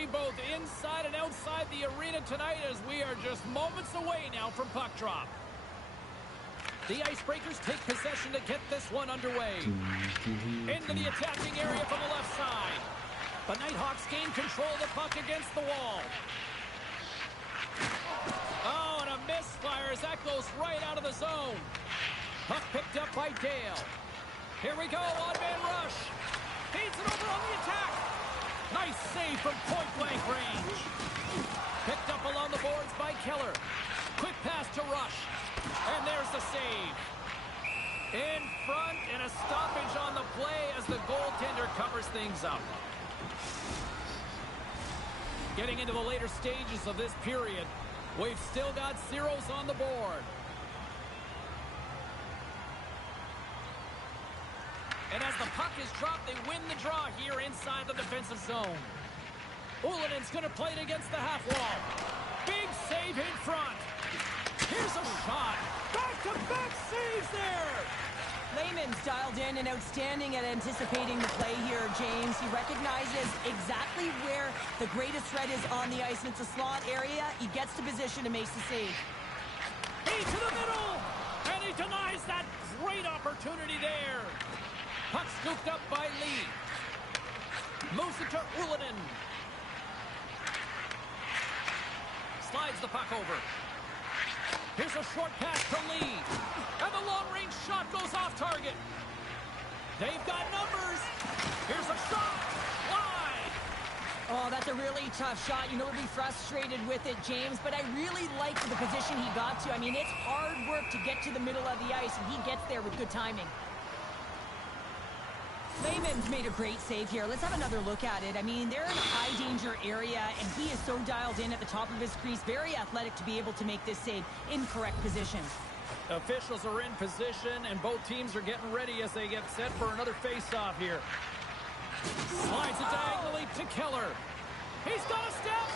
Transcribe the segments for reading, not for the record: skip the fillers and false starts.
energy both inside and outside the arena tonight as we are just moments away now from puck drop. The Icebreakers take possession to get this one underway. Into the attacking area from the left side. The Nighthawks gain control of the puck against the wall. Oh, and a misfire as that goes right out of the zone. Puck picked up by Dale. Here we go, odd-man rush. Feeds it over on the attack. Nice save from point-blank range. Picked up along the boards by Keller. Quick pass to Rush. And there's the save. In front and a stoppage on the play as the goaltender covers things up. Getting into the later stages of this period, we've still got zeros on the board. And as the puck is dropped, they win the draw here inside the defensive zone. Ulanen's going to play it against the half wall. Big save in front. Here's a shot. Back-to-back saves there. Lehman's dialed in and outstanding at anticipating the play here, James. He recognizes exactly where the greatest threat is on the ice, and it's a slot area. He gets to position and makes the save. He to the middle, and he denies that great opportunity there. Puck scooped up by Lee. Moves it to Ulanen. Slides the puck over. Here's a short pass to Lee. And the long-range shot goes off target. They've got numbers. Here's a shot. Wide. Oh, that's a really tough shot. You know, we'll be frustrated with it, James, but I really like the position he got to. I mean, it's hard work to get to the middle of the ice, and he gets there with good timing. Lehman's made a great save here. Let's have another look at it. I mean, they're in a high-danger area, and he is so dialed in at the top of his crease. Very athletic to be able to make this save in correct position. Officials are in position, and both teams are getting ready as they get set for another face-off here. Slides it diagonally to Keller. He's got a step.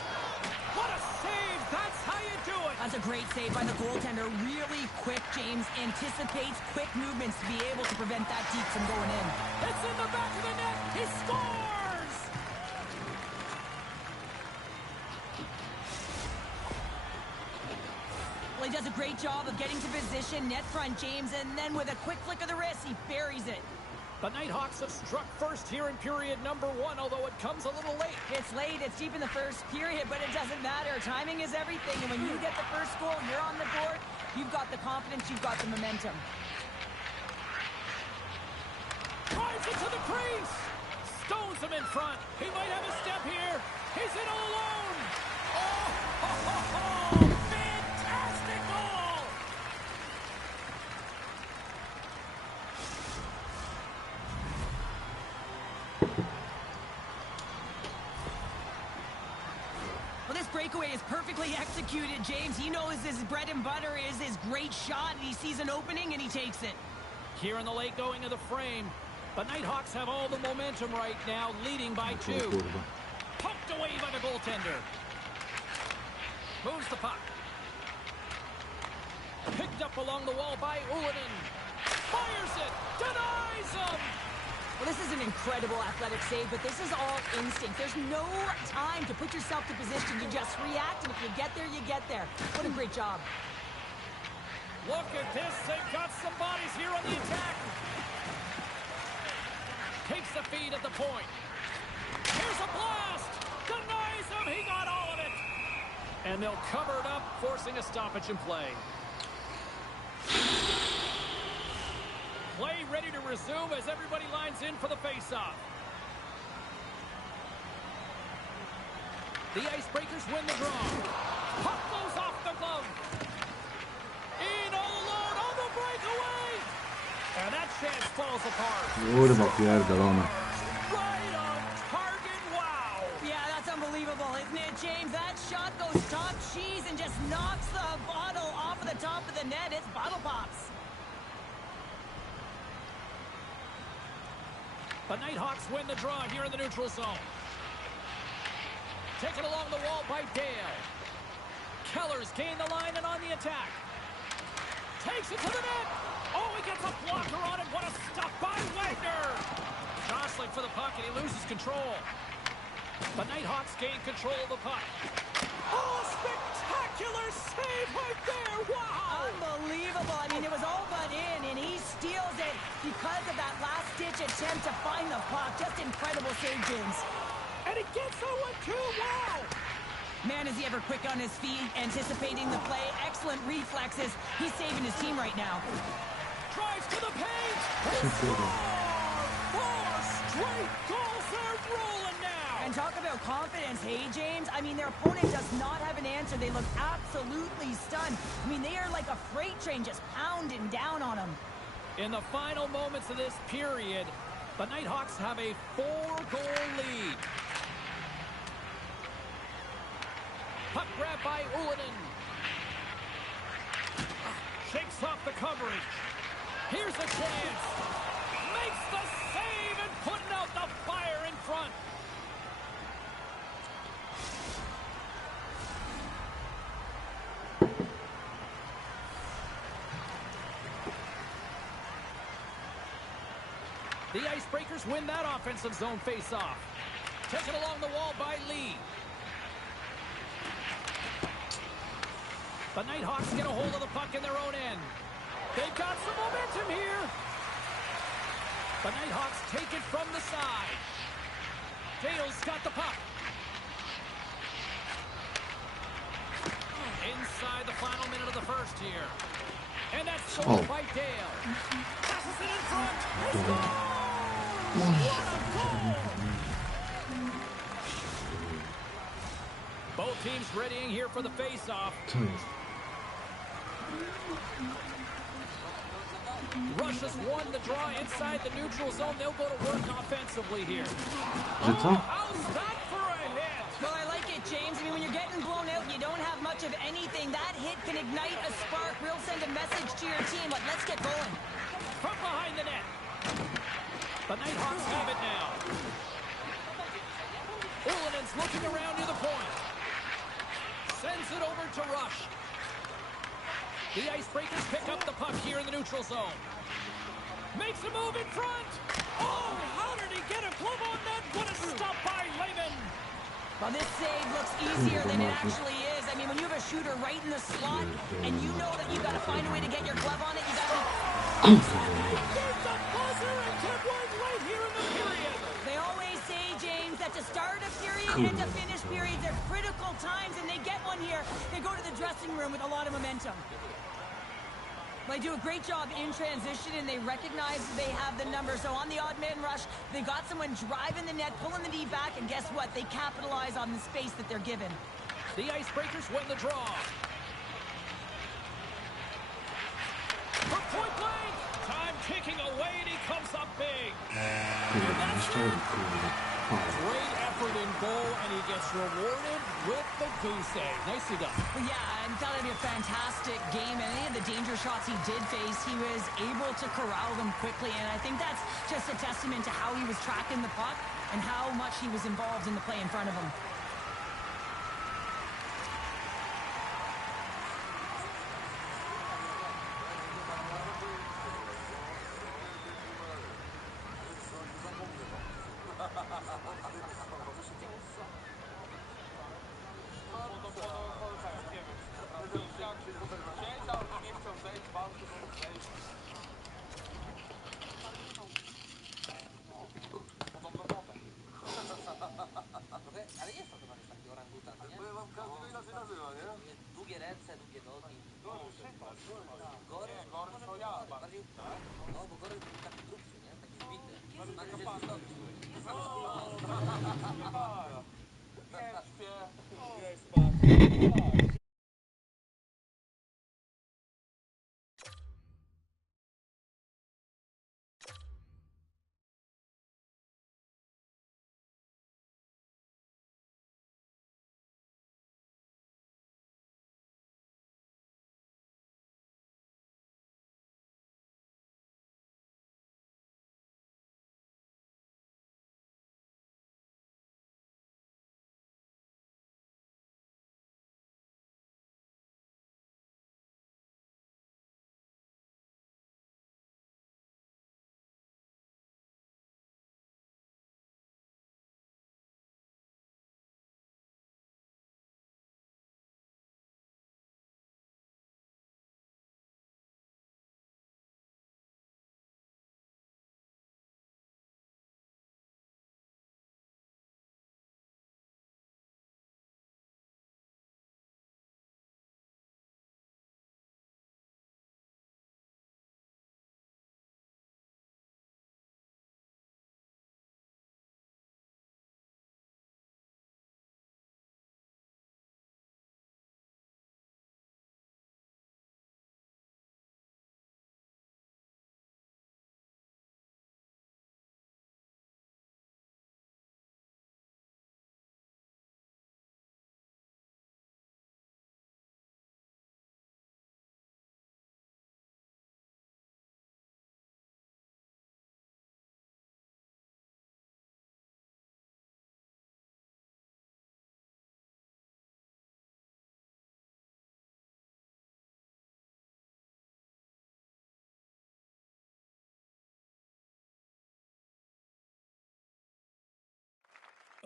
What a save. That's how you do it. That's a great save by the goaltender. Really quick, James. Anticipates quick movements to be able to prevent that deep from going in. It's in the back of the net. He scores. Well, he does a great job of getting to position, net front, James, and then with a quick flick of the wrist, he buries it. The Nighthawks have struck first here in period number 1, although it comes a little late. It's late, it's deep in the first period, but it doesn't matter. Timing is everything, and when you get the first goal, you're on the board, you've got the confidence, you've got the momentum. Drives it to the crease! Stones him in front. He might have a step here. He's in all alone. Oh, ho, ho, ho. Fantastic goal! Well, this breakaway is perfectly executed, James. He knows his bread and butter is his great shot, and he sees an opening, and he takes it. Here in the late going of the frame, the Nighthawks have all the momentum right now, leading by 2. Poked away by the goaltender. Moves the puck. Picked up along the wall by Ulanen. Fires it. Denies him. Well, this is an incredible athletic save, but this is all instinct. There's no time to put yourself to position. You just react, and if you get there, you get there. What a great job. Look at this. They've got some bodies here on the attack. Takes the feed at the point. Here's a blast. Denies him. He got all of it. And they'll cover it up, forcing a stoppage in play. Play ready to resume as everybody lines in for the face-off. The Icebreakers win the draw. Puck goes off the glove. In all alone on the breakaway. And that chance falls apart. Right on target. Wow. Yeah, that's unbelievable, isn't it, James? That shot goes top cheese and just knocks the bottle off of the top of the net. It's bottle pops. The Nighthawks win the draw here in the neutral zone. Taken along the wall by Dale. Keller's gained the line and on the attack. Takes it to the net. Oh, he gets a blocker on it. What a stop by Wagner. Jostling for the puck, and he loses control. The Nighthawks gain control of the puck. Oh, spectacular save right there! Wow! Unbelievable. I mean, it was all but in, and he steals it because of that last-ditch attempt to find the puck. Just incredible save, James. And he gets that one too! Wow! Man, is he ever quick on his feet, anticipating the play. Excellent reflexes. He's saving his team right now. Drives to the paint! And score! 4 straight goals! They're rolling now! And talk about confidence, hey, James? I mean, their opponent does not have an answer. They look absolutely stunned. I mean, they are like a freight train just pounding down on them. In the final moments of this period, the Nighthawks have a 4-goal lead. Puck grab by Ullinen. Shakes off the coverage. Here's a chance. Makes the save and putting out the fire in front. The Icebreakers win that offensive zone face-off. Taken along the wall by Lee. The Nighthawks get a hold of the puck in their own end. They've got some momentum here. The Nighthawks take it from the side. Dale's got the puck. Inside the final minute of the first here. And that's scored by Dale. Passes it in front. He scores! What a goal! Both teams readying here for the face-off. Rush has won the draw inside the neutral zone. They'll go to work offensively here. Oh, how's that for a hit? Well, I like it, James. I mean, when you're getting blown out and you don't have much of anything, that hit can ignite a spark. We'll send a message to your team, but let's get going. From behind the net. The Nighthawks have it now. Ullinen's looking around near the point. Sends it over to Rush. The Icebreakers pick up the puck here in the neutral zone. Makes a move in front. Oh, how did he get a glove on that? What a stop by Lehman. Well, this save looks easier than it actually is. I mean, when you have a shooter right in the slot and you know that you've got to find a way to get your glove on it, you got to be... There's a buzzer and Ted White right here in the period. They always say, James, that to start a period and to finish periods are critical times, and they get one here. They go to the dressing room with a lot of momentum. They do a great job in transition, and they recognize they have the number. So on the odd man rush, they got someone driving the net, pulling the D back, and guess what? They capitalize on the space that they're given. The Icebreakers win the draw. For point blank, time ticking away, and he comes up big. And that's it. Great effort in goal, and he gets rewarded with the goose egg. Nicely done. Well, yeah, and thought it'd be a fantastic game. And any of the danger shots he did face, he was able to corral them quickly. And I think that's just a testament to how he was tracking the puck and how much he was involved in the play in front of him.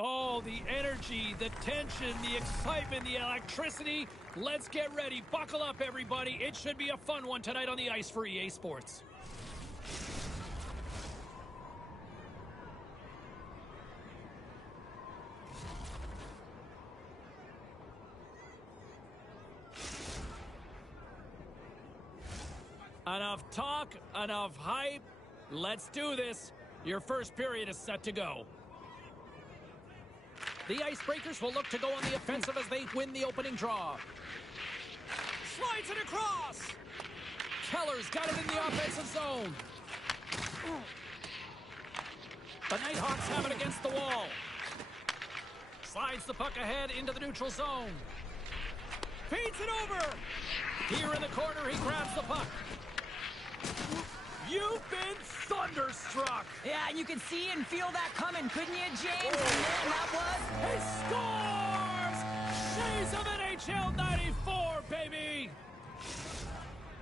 Oh, the energy, the tension, the excitement, the electricity. Let's get ready. Buckle up, everybody. It should be a fun one tonight on the ice for EA Sports. Enough talk, enough hype. Let's do this. Your first period is set to go. The Icebreakers will look to go on the offensive as they win the opening draw. Slides it across. Keller's got it in the offensive zone. The Nighthawks have it against the wall. Slides the puck ahead into the neutral zone. Feeds it over. Here in the corner, he grabs the puck. You've been thunderstruck. Yeah, and you can see and feel that coming, couldn't you, James? And man, that was... He scores! Shades of NHL 94, baby!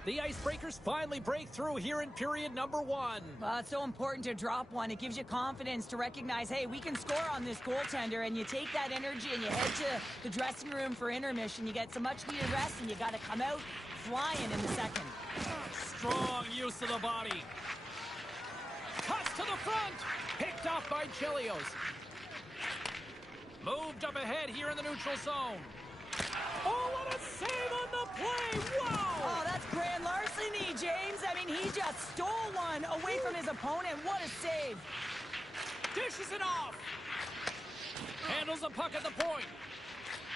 The Icebreakers finally break through here in period number 1. Well, it's so important to drop one. It gives you confidence to recognize, hey, we can score on this goaltender, and you take that energy and you head to the dressing room for intermission. You get some much-needed rest, and you got to come out flying in the second. Strong use of the body. Cuts to the front. Picked off by Chelios. Moved up ahead here in the neutral zone. Oh, what a save on the play. Wow. Oh, that's grand larceny, James. I mean, he just stole one away from his opponent. What a save. Dishes it off. Handles the puck at the point.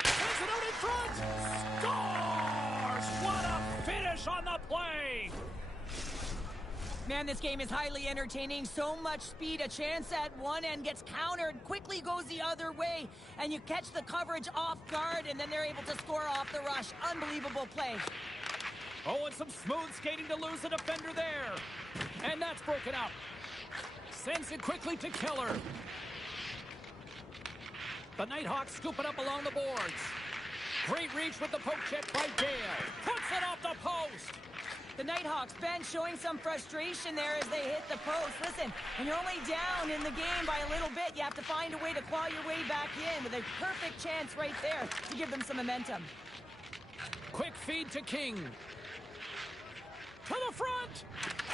Sends it out in front. Scores. What a finish on the play. Man, this game is highly entertaining. So much speed. A chance at one end gets countered, quickly goes the other way, and you catch the coverage off guard, and then they're able to score off the rush. Unbelievable play. Oh, and some smooth skating to lose the defender there. And that's broken up. Sends it quickly to Keller. The Nighthawks scoop it up along the boards. Great reach with the poke check by Dale. Puts it off the post. The Nighthawks bench showing some frustration there as they hit the post. Listen, when you're only down in the game by a little bit, you have to find a way to claw your way back in with a perfect chance right there to give them some momentum. Quick feed to King. To the front.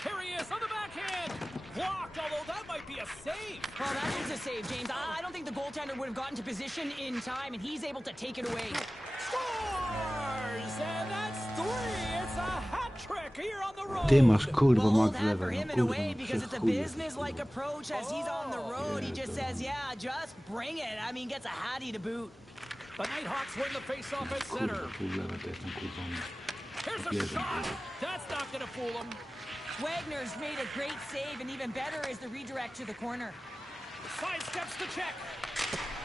Here he is on the backhand. Blocked, although that might be a save. Well, that is a save, James. I don't think the goaltender would have gotten to position in time, and he's able to take it away. Scores! And that's 3. It's a hat trick here on the road. Ty masz kurwa Well, hold mak that level, for no him in a kurwa, way no because it's a przechuje. business-like approach as he's on the road. He just says, yeah, just bring it. I mean, gets a hattie to boot. The Nighthawks win the face-off at center. Kurwa, pół lewa to jestem kurwa. Here's a shot. That's not going to fool him. Wagner's made a great save, and even better is the redirect to the corner. Sidesteps the check.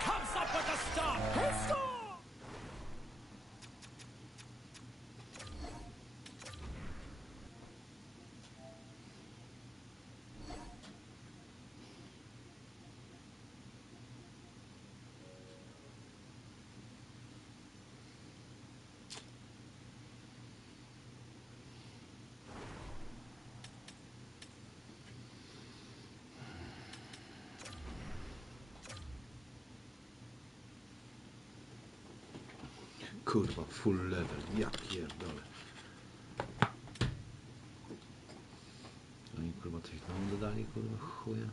Comes up with a stop. He scores! Kurwa, full level, ja pierdolę. Oni kurwa coś tam dodali, kurwa, chuja.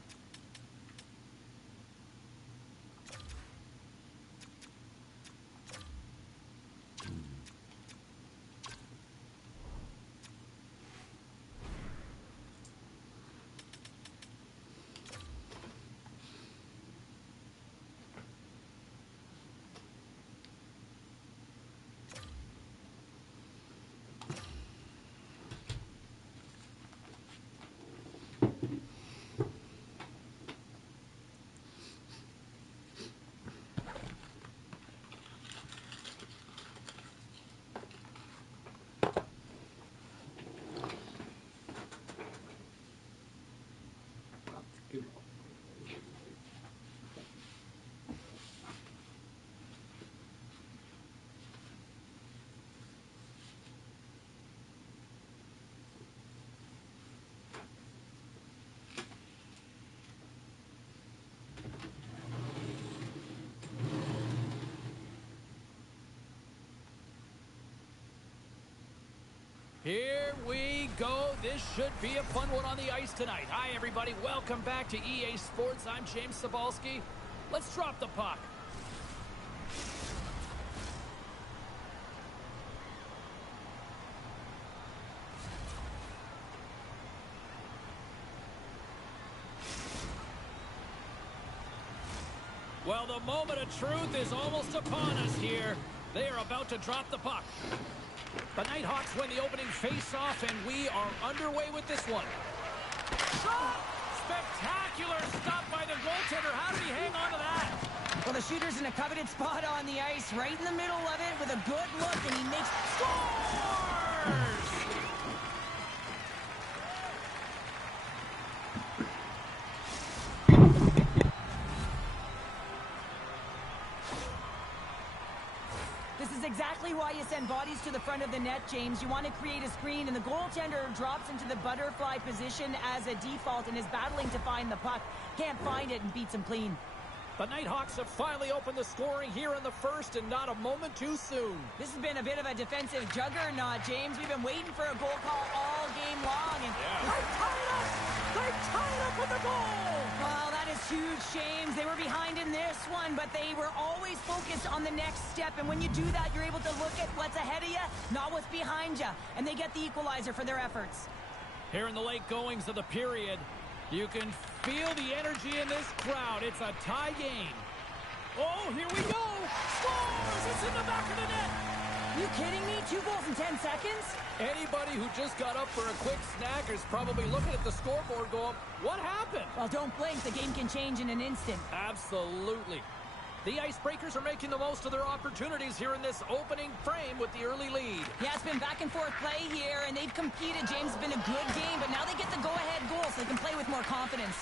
Here we go. This should be a fun one on the ice tonight. Hi, everybody. Welcome back to EA Sports. I'm James Cybulski. Let's drop the puck. Well, the moment of truth is almost upon us here. They are about to drop the puck. The Nighthawks win the opening face-off, and we are underway with this one. Shot! Spectacular stop by the goaltender. How did he hang on to that? Well, the shooter's in a coveted spot on the ice, right in the middle of it with a good look, and he makes... Scores! This is exactly why you send bodies to the front of the net, James. You want to create a screen, and the goaltender drops into the butterfly position as a default and is battling to find the puck. Can't find it and beats him clean. The Nighthawks have finally opened the scoring here in the first, and not a moment too soon. This has been a bit of a defensive juggernaut, James. We've been waiting for a goal call all game long, and They tie it up with the goal! well, that is huge, James. They were behind in this one, but they were always focused on the next step, and when you do that, you're able to look at what's ahead of you, not what's behind you, and they get the equalizer for their efforts. Here in the late goings of the period, you can feel the energy in this crowd. It's a tie game. Oh, here we go! Scores! It's in the back of the net! You kidding me? 2 goals in 10 seconds? Anybody who just got up for a quick snack is probably looking at the scoreboard going, what happened? Well, don't blink. The game can change in an instant. Absolutely. The Icebreakers are making the most of their opportunities here in this opening frame with the early lead. Yeah, it's been back and forth play here, and they've competed. James, it's been a good game, but now they get the go-ahead goal, so they can play with more confidence.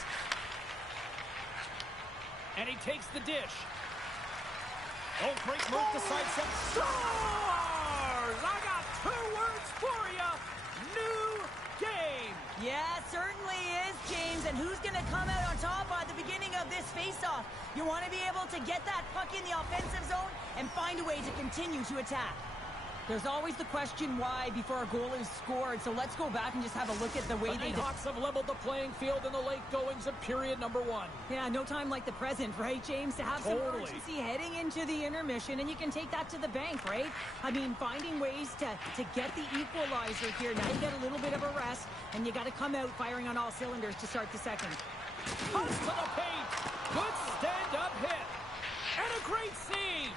And he takes the dish. Oh, great move to sidestep. Scores! I got 2 words for you. New game. Yeah, it certainly is, James. And who's going to come out on top at the beginning of this face-off? You want to be able to get that puck in the offensive zone and find a way to continue to attack. There's always the question why before a goal is scored, so let's go back and just have a look at the way The they... Nighthawks have leveled the playing field in the late goings of period number 1. Yeah, no time like the present, right, James? To have some Totally. urgency heading into the intermission, and you can take that to the bank, right? I mean, finding ways to get the equalizer here. Now you get a little bit of a rest, and you got to come out firing on all cylinders to start the second. Push to the paint. Good stand-up hit. And a great save.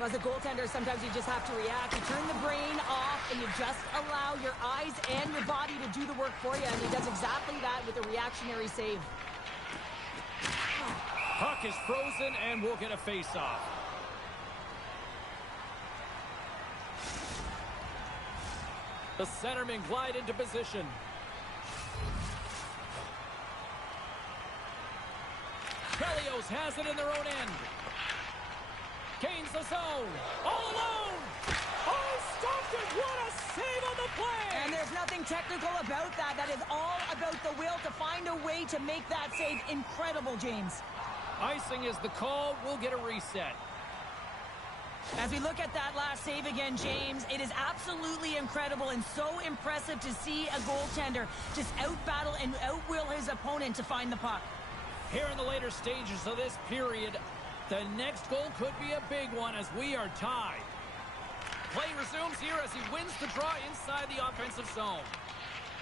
As a goaltender, sometimes you just have to react. You turn the brain off, and you just allow your eyes and your body to do the work for you, and he does exactly that with a reactionary save. Puck is frozen, and we'll get a face-off. The centermen glide into position. Pelios has it in their own end. Gains the zone. All alone. Oh, stopped it. What a save on the play. And there's nothing technical about that. That is all about the will to find a way to make that save incredible, James. Icing is the call. We'll get a reset. As we look at that last save again, James, it is absolutely incredible and so impressive to see a goaltender just out-battle and out-will his opponent to find the puck. Here in the later stages of this period, the next goal could be a big one as we are tied. Play resumes here as he wins the draw inside the offensive zone.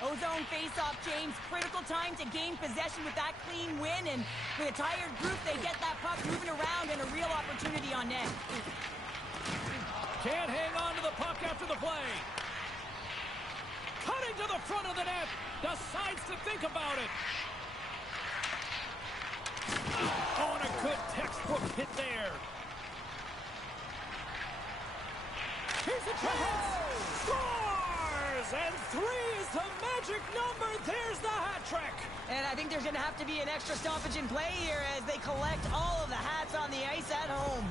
Ozone face-off, James. Critical time to gain possession with that clean win, and with a tired group, they get that puck moving around and a real opportunity on net. Can't hang on to the puck after the play. Cutting to the front of the net. Decides to think about it. Oh, and a good textbook hit there. Here's a chance. Scores! And 3 is the magic number. There's the hat trick. And I think there's going to have to be an extra stoppage in play here as they collect all of the hats on the ice at home.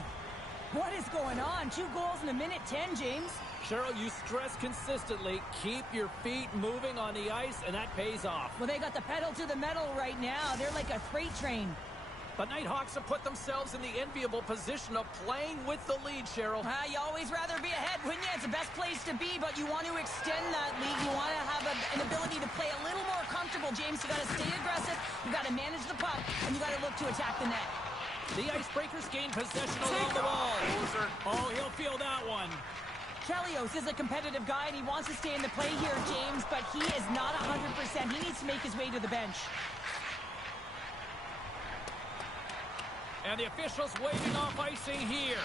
What is going on? 2 goals in a minute 10, James. Cheryl, you stress consistently, keep your feet moving on the ice, and that pays off. Well, they got the pedal to the metal right now. They're like a freight train. The Nighthawks have put themselves in the enviable position of playing with the lead, Cheryl. You always rather be ahead, wouldn't you? It's the best place to be, but you want to extend that lead. You want to have an ability to play a little more comfortable, James. You got to stay aggressive, you got to manage the puck, and you got to look to attack the net. The Icebreakers gain possession along the wall. Oh, he'll feel that one. Chelios is a competitive guy, and he wants to stay in the play here, James, but he is not 100%. He needs to make his way to the bench. And the officials waving off icing here.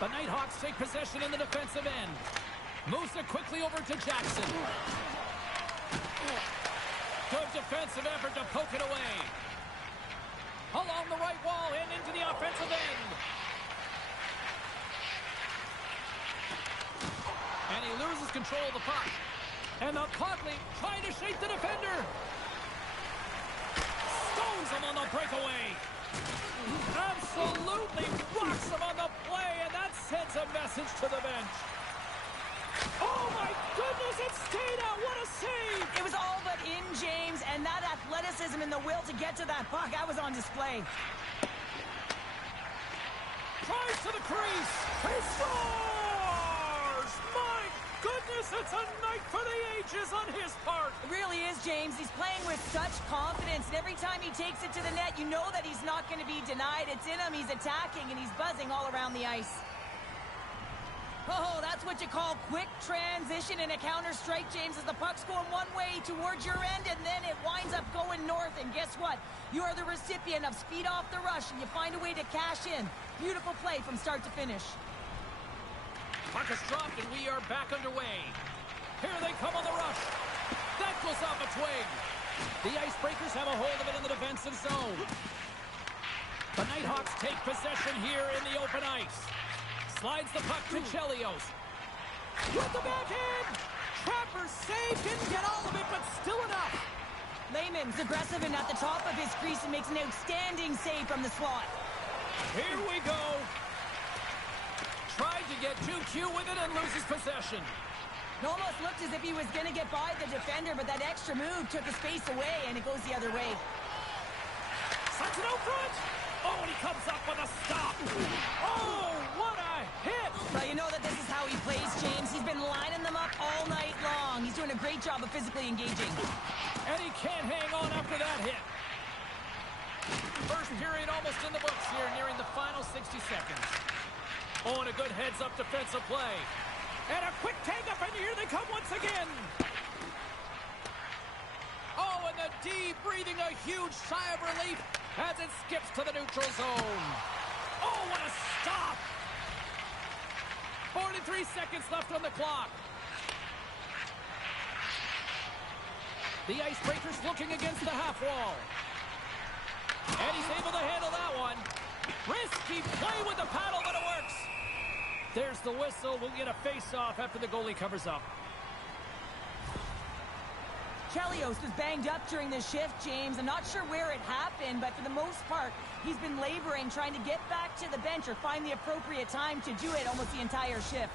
The Nighthawks take possession in the defensive end. Moves it quickly over to Jackson. Good defensive effort to poke it away. Along the right wall and into the offensive end. And he loses control of the puck. And the Podley trying to shake the defender. Stones him on the breakaway. Absolutely rocks him on the play, and that sends a message to the bench. Oh my goodness, it stayed out. What a save. It was all but in, James, and that athleticism and the will to get to that puck, that was on display. Tries to the crease. He scores! My goodness, it's a night for the ages on his part. It really is, James. He's playing with such confidence, and every time he takes it to the net, you know that he's not going to be denied. It's in him, he's attacking, and he's buzzing all around the ice. Oh, that's what you call quick transition in a counter-strike, James, as the puck's going one way towards your end, and then it winds up going north, and guess what? You are the recipient of speed off the rush, and you find a way to cash in. Beautiful play from start to finish. Puck is dropped, and we are back underway. Here they come on the rush. That goes off a twig. The Icebreakers have a hold of it in the defensive zone. The Nighthawks take possession here in the open ice. Slides the puck to Chelios. With the backhand! Trapper saved, didn't get all of it, but still enough. Lehman's aggressive and at the top of his crease and makes an outstanding save from the slot. Here we go. Tried to get too cute with it and loses possession. It almost looked as if he was going to get by the defender, but that extra move took the space away, and it goes the other way. Sends it out front. Oh, and he comes up with a stop. Oh, what a hit. Well, you know that this is how he plays, James. He's been lining them up all night long. He's doing a great job of physically engaging. And he can't hang on after that hit. First period almost in the books here, nearing the final 60 seconds. Oh, and a good heads-up defensive play. And a quick take-up, and here they come once again. Oh, and the D breathing a huge sigh of relief as it skips to the neutral zone. Oh, what a stop. 43 seconds left on the clock. The Icebreakers looking against the half wall. And he's able to handle that one. Risky play with the paddle, but it works. There's the whistle. We'll get a face-off after the goalie covers up. Chelios was banged up during this shift, James. I'm not sure where it happened, but for the most part, he's been laboring, trying to get back to the bench or find the appropriate time to do it almost the entire shift.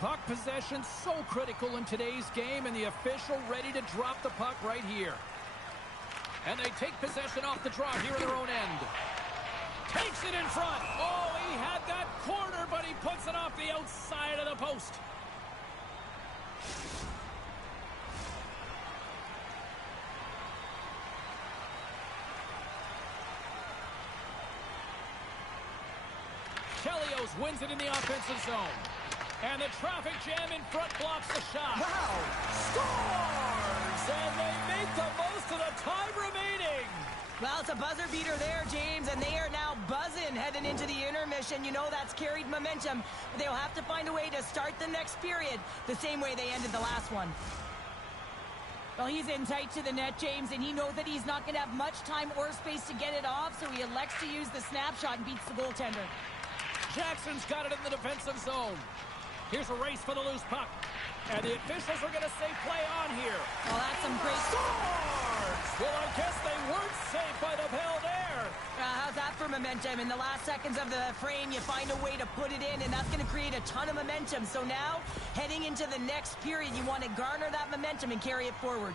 Puck possession so critical in today's game, and the official ready to drop the puck right here. And they take possession off the draw here in their own end. Takes it in front. Oh, he had that corner, but he puts it off the outside of the post. Chelios wins it in the offensive zone. And the traffic jam in front blocks the shot. Wow! Scores! And they make the most of the time remaining. Well, it's a buzzer beater there, James, and they are now buzzing heading into the intermission. You know that's carried momentum. But they'll have to find a way to start the next period the same way they ended the last one. Well, he's in tight to the net, James, and he knows that he's not going to have much time or space to get it off, so he elects to use the snapshot and beats the goaltender. Jackson's got it in the defensive zone. Here's a race for the loose puck. And the officials are going to say play on here. Well, that's some great... Scores! Well, I guess they weren't safe by the bell there. How's that for momentum? In the last seconds of the frame, you find a way to put it in, and that's going to create a ton of momentum. So now, heading into the next period, you want to garner that momentum and carry it forward.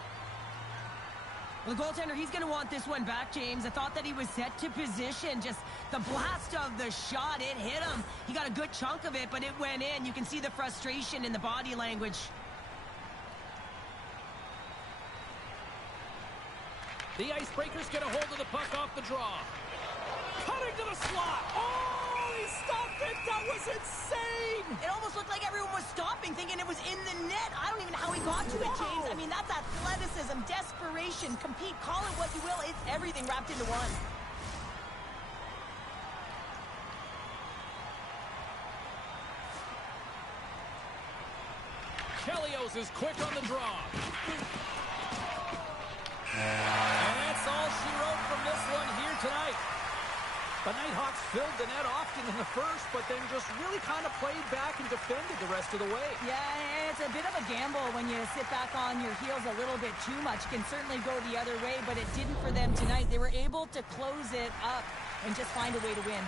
Well, the goaltender, he's going to want this one back, James. I thought that he was set to position. Just the blast of the shot, it hit him. He got a good chunk of it, but it went in. You can see the frustration in the body language. The Icebreakers get a hold of the puck off the draw. Cutting to the slot. Oh, he stopped it. That was insane. It almost looked like everyone was stopping, thinking it was in the net. I don't even know how he got to it, James. I mean, that's athleticism, desperation, compete, call it what you will. It's everything wrapped into one. Chelios is quick on the draw. And that's all she wrote from this one here tonight. The Nighthawks filled the net often in the first, but then just really kind of played back and defended the rest of the way. Yeah, it's a bit of a gamble when you sit back on your heels a little bit too much. Can certainly go the other way, but it didn't for them tonight. They were able to close it up and just find a way to win.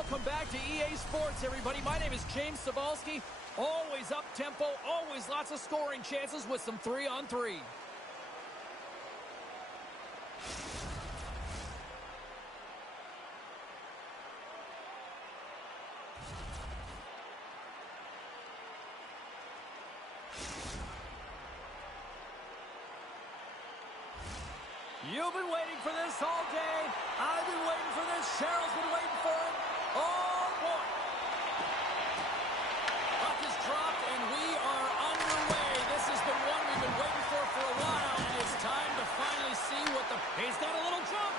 welcome back to EA Sports, everybody. My name is James Cebulski. Always up-tempo, always lots of scoring chances with some 3-on-3. You've been waiting for this all day. I've been waiting for this. Cheryl's been waiting for it. Oh, boy. Puck is dropped, and we are underway. This is the one we've been waiting for a while, and it's time to finally see what the... He's got a little jump.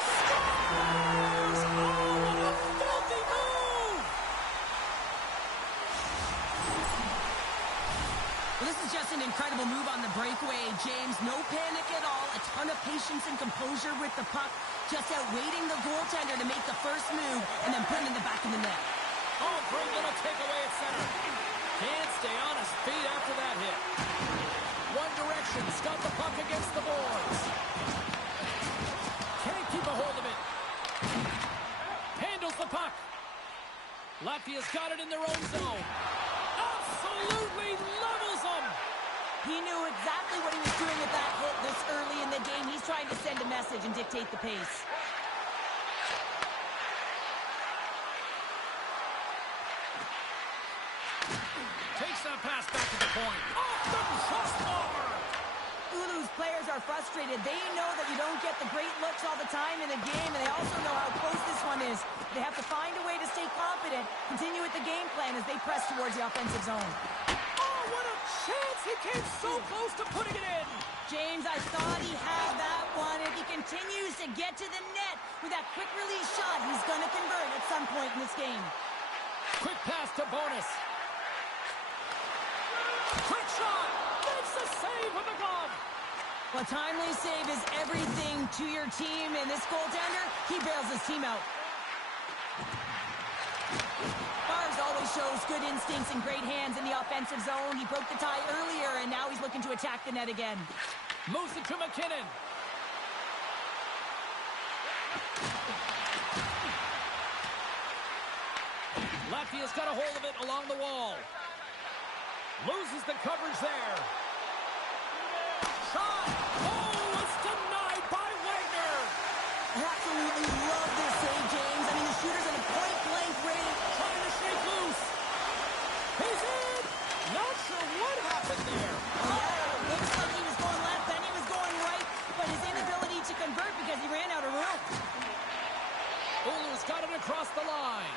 Scores! Oh, what a filthy move! Well, this is just an incredible move on the breakaway, James. No panic at all. A ton of patience and composure with the puck. Just outwaiting the goaltender to make the first move and then put it in the back of the net. Oh, great little takeaway at center. Can't stay on his feet after that hit. One direction. He's got the puck against the boards. Can't keep a hold of it. Handles the puck. Latvia's got it in their own zone. Absolutely levels them. He knew exactly what he was doing with that hit this early in the game. He's trying to send a message and dictate the pace. Takes that pass back to the point. Off the crossbar! Oulu's players are frustrated. They know that you don't get the great looks all the time in a game, and they also know how close this one is. They have to find a way to stay confident, continue with the game plan as they press towards the offensive zone. Oh, what a chance! He came so close to putting it in! James, I thought he had that one. If he continues to get to the net with that quick release shot, he's going to convert at some point in this game. Quick pass to Bonus. Quick shot! Makes the save with the glove! Well, timely save is everything to your team, and this goaltender, he bails his team out. Bars always shows good instincts and great hands in the offensive zone. He broke the tie earlier, and now he's looking to attack the net again. Moves it to McKinnon. Latvia's got a hold of it along the wall. Loses the coverage there. Shot! Oh, it's denied by Wagner! Absolutely love this save, James. I mean, the shooter's in a point-blank range. Trying to shake loose. He's in! Not sure what happened there. Yeah, looks like he was going left, then he was going right, but his inability to convert because he ran out of room. Oulu's got it across the line.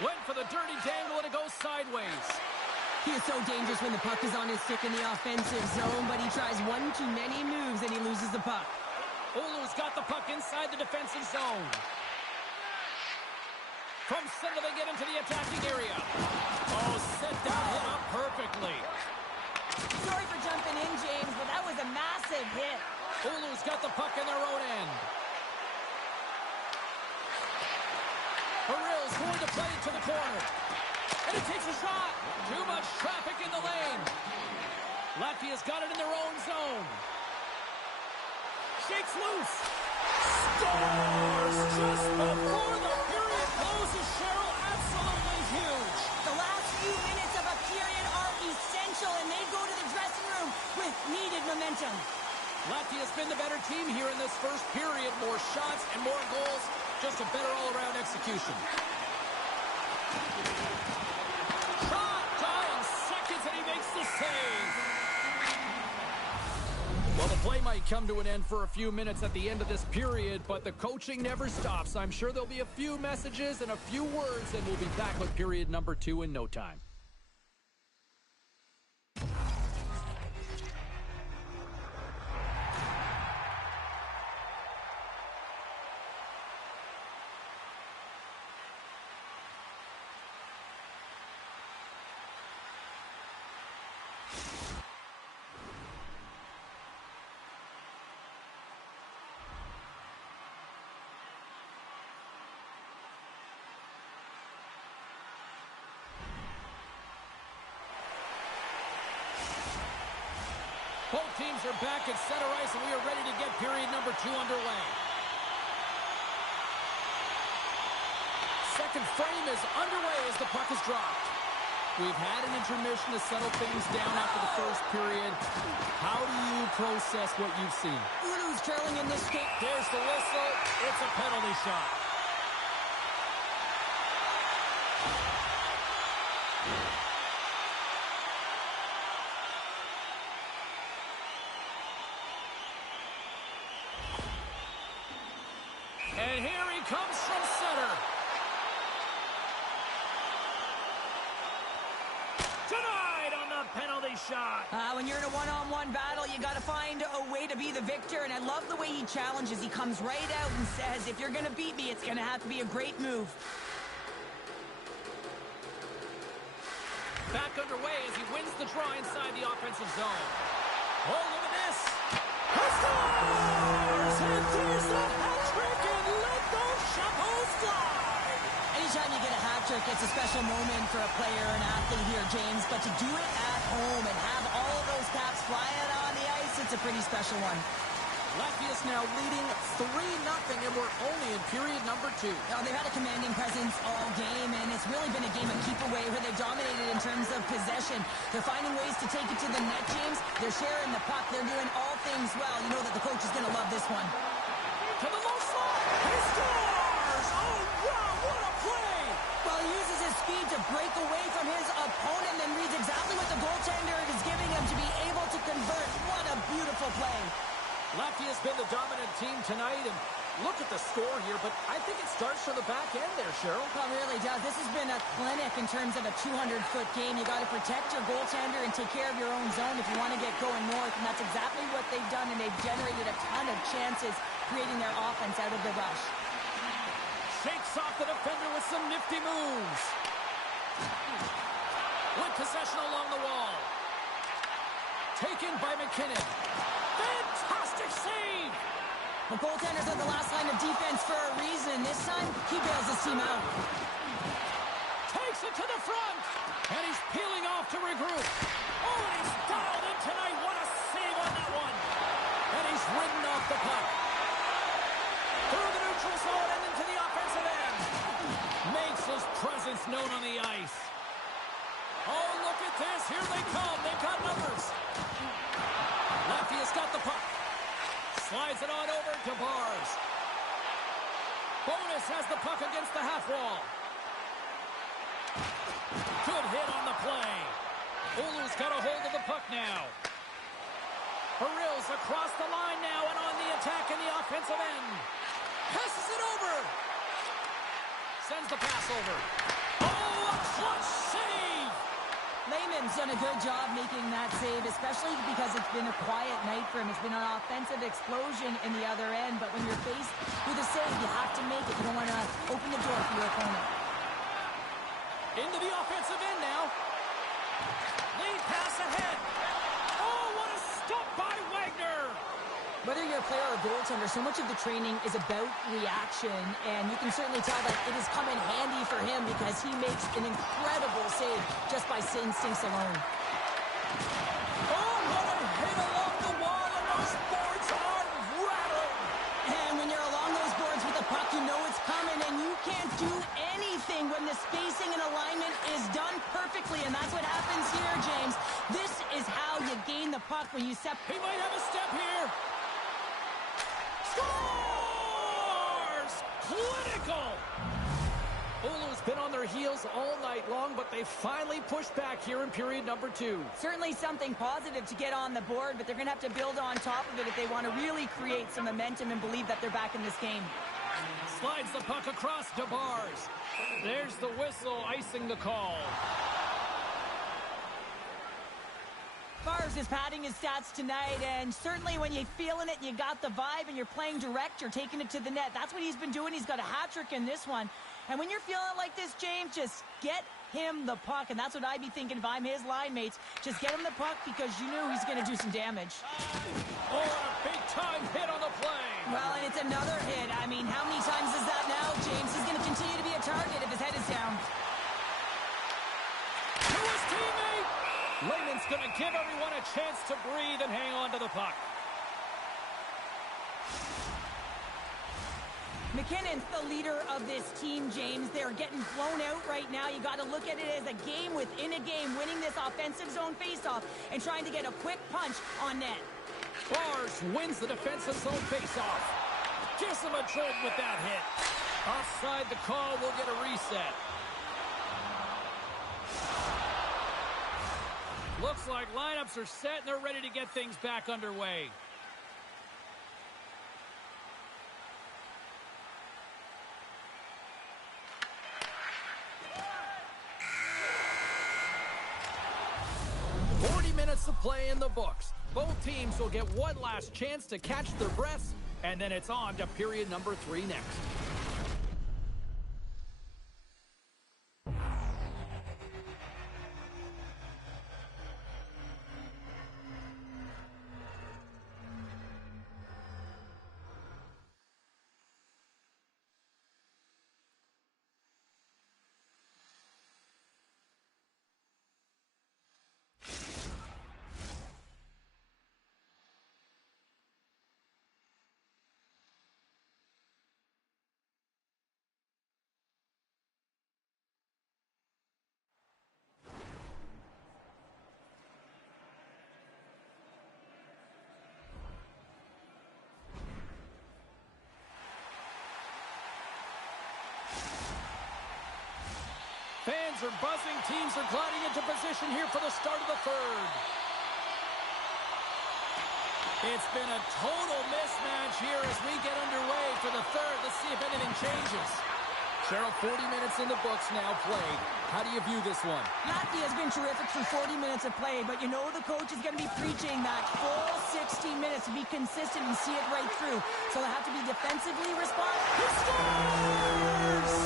Went for the dirty dangle, and it goes sideways. He is so dangerous when the puck is on his stick in the offensive zone, but he tries one too many moves, and he loses the puck. Oulu's got the puck inside the defensive zone. From center, they get into the attacking area. Oh, set that hit up perfectly. Sorry for jumping in, James, but that was a massive hit. Oulu's got the puck in their own end. Barill's going to play it to the corner. And he takes a shot. Too much traffic in the lane. Latvia's got it in their own zone. Shakes loose. Scores just before the period closes. Cheryl, absolutely huge. The last few minutes of a period are essential, and they go to the dressing room with needed momentum. Latvia's been the better team here in this first period. More shots and more goals. Just a better all-around execution. Shot! Dying seconds, and he makes the save. Well, the play might come to an end for a few minutes at the end of this period, but the coaching never stops. I'm sure there'll be a few messages and a few words, and we'll be back with period number 2 in no time. Both teams are back at center ice, and we are ready to get period number 2 underway. second frame is underway as the puck is dropped. We've had an intermission to settle things down after the first period. How do you process what you've seen? Oulu's trailing in this game. There's the whistle. It's a penalty shot. And here he comes from center. Denied on the penalty shot. When you're in a one-on-one battle, you got to find a way to be the victor, and I love the way he challenges. He comes right out and says, if you're going to beat me, it's going to have to be a great move. Back underway as he wins the draw inside the offensive zone. Oh, look at this. He scores! And there's a hat-trick, and let those chapeaus fly! Anytime you get a hat-trick, it's a special moment for a player or an athlete here, James. But to do it at home and have all of those caps flying on the ice, it's a pretty special one. Latvia's now leading 3-0, and we're only in period number 2. They've had a commanding presence all game, and it's really been a game of keep away where they've dominated in terms of possession. They're finding ways to take it to the net, James. They're sharing the puck. They're doing all things well. You know that the coach is going to love this one. To the low slot. He scores! Oh, wow, what a play! Well, he uses his speed to break away from his opponent and reads exactly what the goaltender is giving him to be able to convert. What a beautiful play. Latvia's been the dominant team tonight, and look at the score here, but I think it starts from the back end there, Cheryl. Well, it really does. This has been a clinic in terms of a 200-foot game. You got to protect your goaltender and take care of your own zone if you want to get going north, and that's exactly what they've done, and they've generated a ton of chances creating their offense out of the rush. Shakes off the defender with some nifty moves. With possession along the wall. Taken by McKinnon. Fantastic save! The goaltenders are the last line of defense for a reason. This time, he bails his team out. Takes it to the front! And he's peeling off to regroup. Oh, and he's dialed in tonight. What a save on that one! And he's ridden off the puck. Through the neutral zone and into the offensive end. Makes his presence known on the ice. Oh, look at this. Here they come. They've got numbers. Latvia's got the puck. Slides it on over to Bars. Bonus has the puck against the half wall. Good hit on the play. Oulu's got a hold of the puck now. Baril's across the line now and on the attack in the offensive end. Passes it over. Sends the pass over. Oh, a clutch save! Lehman's done a good job making that save, especially because it's been a quiet night for him. It's been an offensive explosion in the other end, but when you're faced with a save, you have to make it. You don't want to open the door for your opponent. Into the offensive end now. Lead pass ahead. Oh, what a stop by Wagner! Whether you're a player or a goaltender, so much of the training is about reaction, and you can certainly tell that it has come in handy for him because he makes an incredible save just by instincts alone. Oh, what a hit along the wall, and those boards are rattling! And when you're along those boards with the puck, you know it's coming, and you can't do anything when the spacing and alignment is done perfectly, and that's what happens here, James. This is how you gain the puck when you step. He might have a step here. Scores! Clinical! Oulu's been on their heels all night long, but they finally pushed back here in period number 2. Certainly something positive to get on the board, but they're going to have to build on top of it if they want to really create some momentum and believe that they're back in this game. Slides the puck across to Bars. There's the whistle, icing the call. Bars is padding his stats tonight, and certainly when you're feeling it, you got the vibe, and you're playing direct, you're taking it to the net. That's what he's been doing. He's got a hat-trick in this one. And when you're feeling like this, James, just get him the puck, and that's what I'd be thinking if I'm his line mates. Just get him the puck because you know he's going to do some damage. Oh, a big-time hit on the play. Well, and it's another hit. I mean, how many times is that now, James? He's going to continue to be a target if his head is down. To his teammate. Lehman's going to give everyone a chance to breathe and hang on to the puck. McKinnon's the leader of this team, James. They're getting blown out right now. You got to look at it as a game within a game, winning this offensive zone faceoff and trying to get a quick punch on net. Bars wins the defensive zone faceoff. Gives him a jolt with that hit. Offside the call, will get a reset. Looks like lineups are set and they're ready to get things back underway. Minutes of play in the books. Both teams will get one last chance to catch their breaths, and then it's on to period number 3 next. Fans are buzzing. Teams are gliding into position here for the start of the third. It's been a total mismatch here as we get underway for the third. Let's see if anything changes. Cheryl, 40 minutes in the books now played. How do you view this one? Latvia has been terrific for 40 minutes of play, but you know the coach is going to be preaching that full 60 minutes to be consistent and see it right through. So they have to be defensively responsive. He scores!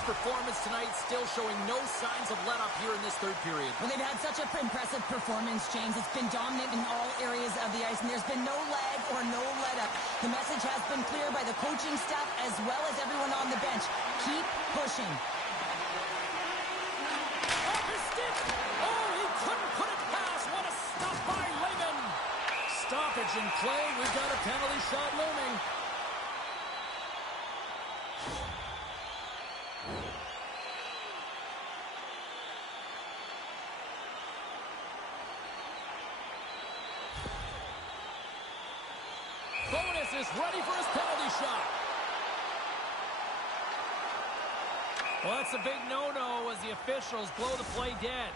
Performance tonight still showing no signs of let-up here in this third period. Well, they've had such an impressive performance, James. It's been dominant in all areas of the ice, and there's been no lag or no let-up. The message has been clear by the coaching staff as well as everyone on the bench. Keep pushing. Off his stick! Oh, he couldn't put it past. What a stop by Lehman. Stoppage in play. We've got a penalty shot looming. Bonus is ready for his penalty shot. Well, that's a big no-no as the officials blow the play dead.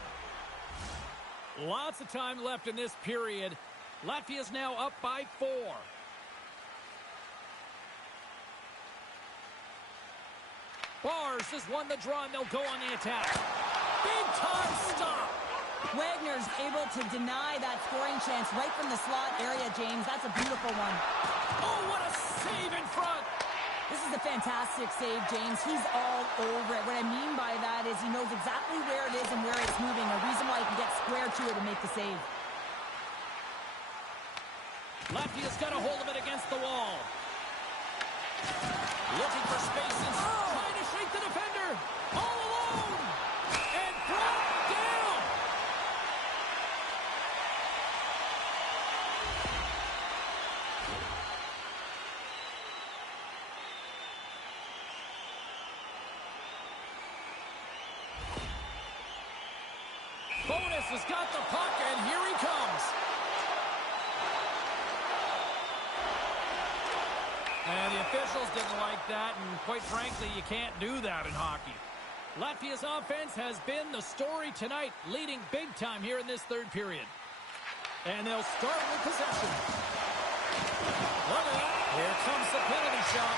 Lots of time left in this period. Latvia's now up by 4. Bars has won the draw, and they'll go on the attack. Big-time stop. Wagner's able to deny that scoring chance right from the slot area, James. That's a beautiful one. Oh, what a save in front. This is a fantastic save, James. He's all over it. What I mean by that is he knows exactly where it is and where it's moving. A reason why he can get square to it and make the save. Latvia's got a hold of it against the wall. Looking for space and trying to shake the defender. All alone. And brought down. Bonus has got the puck, and here he comes. And the officials didn't like that, and quite frankly, you can't do that in hockey. Latvia's offense has been the story tonight, leading big time here in this third period. And they'll start with possession. Look at that. Here comes the penalty shot.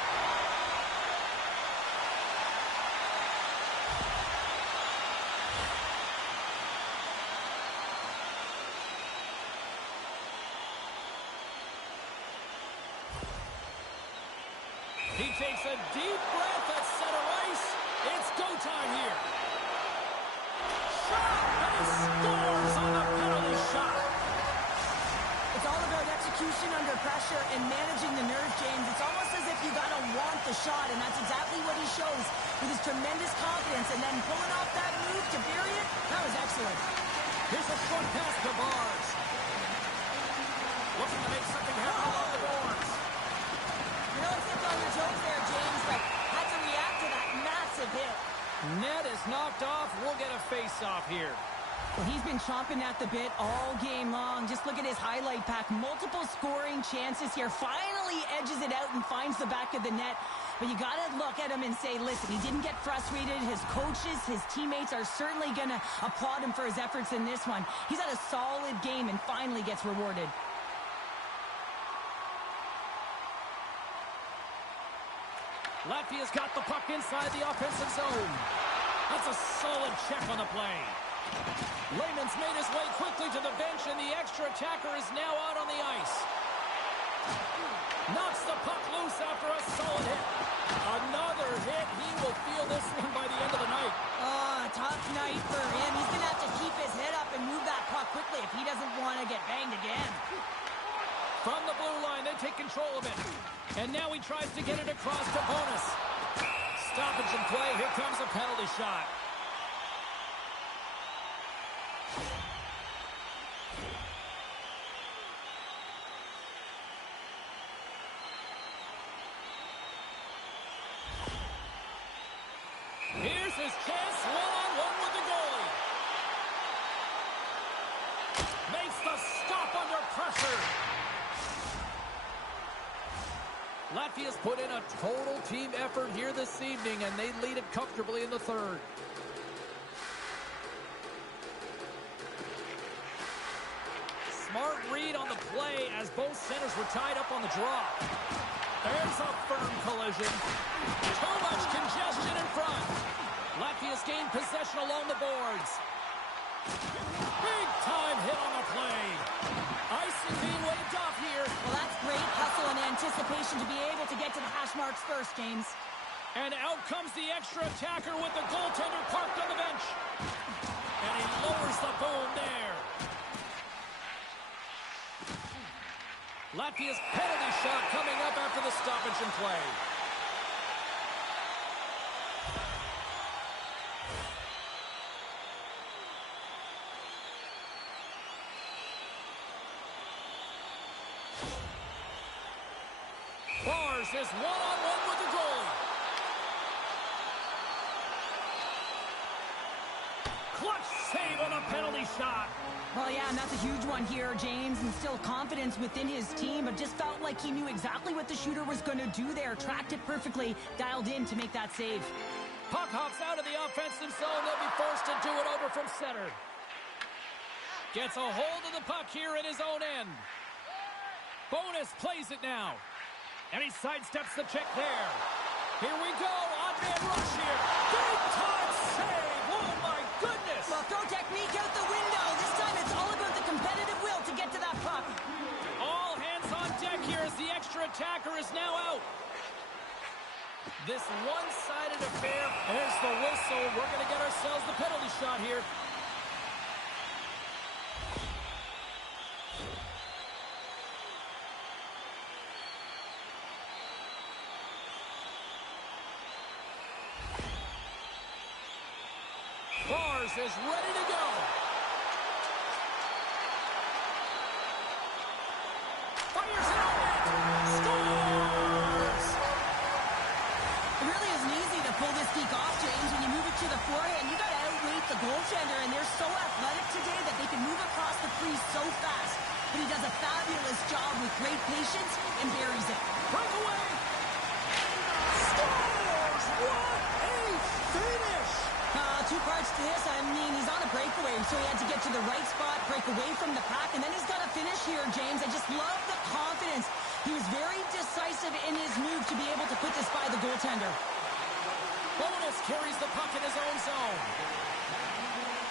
He takes a deep breath at center ice. It's go time here. Shot! And he scores on the penalty shot. It's all about execution under pressure and managing the nerve, James. It's almost as if you got to want the shot, and that's exactly what he shows with his tremendous confidence. And then pulling off that move to bury it, that was excellent. Here's a short pass to Bars. Looking to make something happen along the boards. You know, it's on your toes there, James, but had to react to that massive hit. Net is knocked off. We'll get a face-off here. Well, he's been chomping at the bit all game long. Just look at his highlight pack. Multiple scoring chances here. Finally edges it out and finds the back of the net. But you got to look at him and say, listen, he didn't get frustrated. His coaches, his teammates are certainly going to applaud him for his efforts in this one. He's had a solid game and finally gets rewarded. Latvia's got the puck inside the offensive zone. That's a solid check on the play. Lehman's made his way quickly to the bench, and the extra attacker is now out on the ice. Knocks the puck loose after a solid hit. Another hit. He will feel this one by the end of the night. Tough night for him. He's going to have to keep his head up and move that puck quickly if he doesn't want to get banged again. From the blue line, they take control of it. And now he tries to get it across to Bonus. Stoppage in play. Here comes a penalty shot. Here's his chance, one-on-one with the goalie. Makes the stop under pressure. Latvia's put in a total team effort here this evening, and they lead it comfortably in the third. Smart read on the play as both centers were tied up on the draw. There's a firm collision. Too much congestion in front. Latvia's gained possession along the boards. Big time hit on the play. Icing being waved off here. Well, that's great hustle and anticipation to be able to get to the hash marks first, James. And out comes the extra attacker with the goaltender parked on the bench. And he lowers the boom there. Latvia's penalty shot coming up after the stoppage in play. Bars is one-on-one with the goalie. Clutch save on a penalty shot. Well, yeah, and that's a huge one here, James, and still confidence within his team, but just felt like he knew exactly what the shooter was going to do there, tracked it perfectly, dialed in to make that save. Puck hops out of the offensive zone. They'll be forced to do it over from center. Gets a hold of the puck here in his own end. Bonus plays it now. And he sidesteps the check there. Here we go. Odd-man rush here. Big time save. Oh, my goodness. Well, throw technique out the window. This time it's all about the competitive will to get to that puck. All hands on deck here as the extra attacker is now out. This one-sided affair. There's the whistle. We're going to get ourselves the penalty shot here. Bars is ready to go. Fires it on it. Scores! It really isn't easy to pull this deke off, James. When you move it to the forehand, you got to outweight the goaltender, and they're so athletic today that they can move across the crease so fast. But he does a fabulous job with great patience and buries it. Breakaway. Scores! What a finish! Two parts to this. I mean, he's on a breakaway, so he had to get to the right spot, break away from the pack, and then he's got to finish here, James. I just love the confidence. He was very decisive in his move to be able to put this by the goaltender. Bonus carries the puck in his own zone.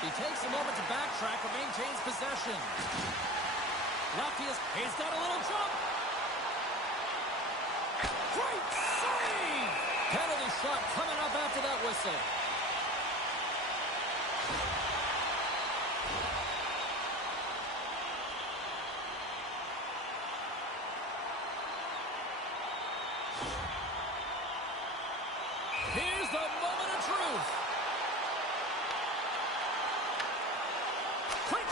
He takes a moment to backtrack but maintains possession. He's got a little jump. Great save! Penalty shot coming up after that whistle. Here's the moment of truth. Quick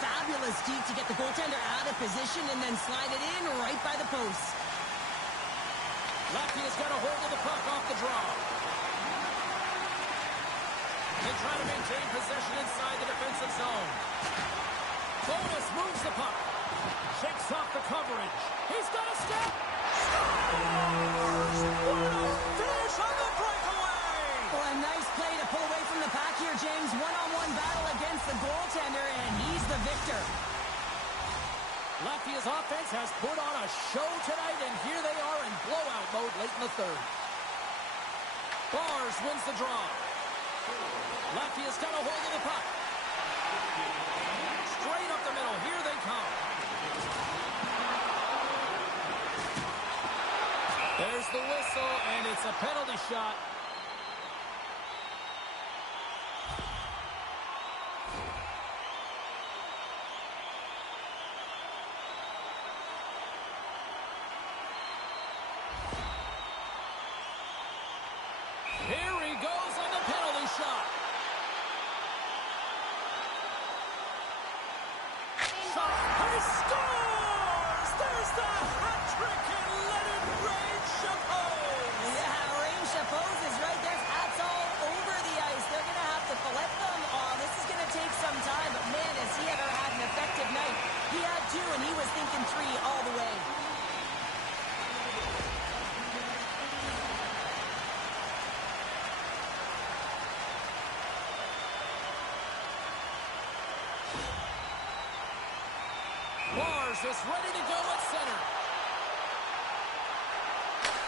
fabulous deke to get the goaltender out of position and then slide it in right by the post. Latvia's got a hold of the puck off the draw. They try to maintain possession inside the defensive zone. Bonus moves the puck. Shakes off the coverage. He's got a step. Scores! What a finish on the breakaway! Well, a nice play to pull away from the pack here, James. One-on-one battle against the goaltender, and he's the victor. Latvia's offense has put on a show tonight, and here they are in blowout mode late in the third. Bars wins the draw. Latvia's got a hold of the puck. Straight up the middle. Here they come. There's the whistle, and it's a penalty shot. Here he goes on the penalty shot. Shot. He scores! There's the hat trick, and let it rain Chapeau! Yeah, Rain Chapeau's is right there. Hats all over the ice. They're going to have to collect them. Oh, this is going to take some time, but man, has he ever had an effective night. He had two, and he was thinking three all the way. Bars is ready to go at center.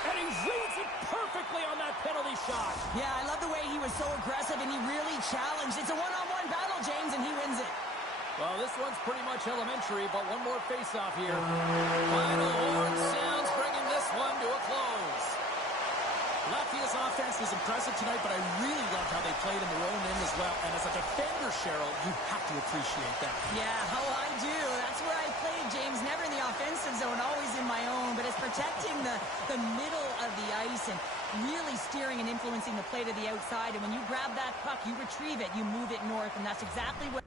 And he reads it perfectly on that penalty shot. Yeah, I love the way he was so aggressive, and he really challenged. It's a one-on-one battle, James, and he wins it. Well, this one's pretty much elementary, but one more face-off here. Final horn sounds, bringing this one to a close. Latvia's offense was impressive tonight, but I really loved how they played in their own end as well. And as a defender, Cheryl, you have to appreciate that. Yeah, oh, I do. That's where I played, James. Never in the offensive zone, always in my own. But it's protecting the middle of the ice and really steering and influencing the play to the outside. And when you grab that puck, you retrieve it, you move it north. And that's exactly what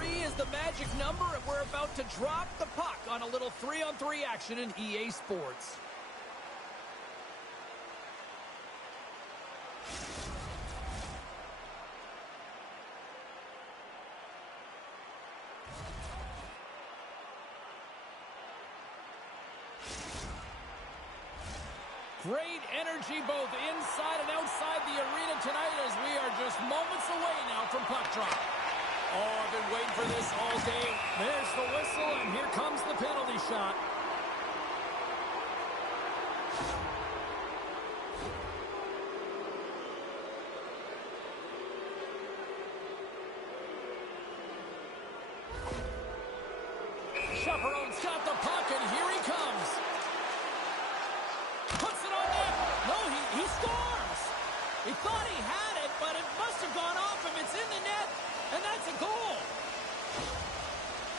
3 is the magic number, and we're about to drop the puck on a little 3-on-3 action in EA Sports. Great energy both inside and outside the arena tonight as we are just moments away now from puck drop. Oh, I've been waiting for this all day. There's the whistle, and here comes the penalty shot. Chaperone's got the puck, and here he comes. Puts it on net. No, he scores. He thought he had it, but it must have gone off him. It's in the net, and that's a goal.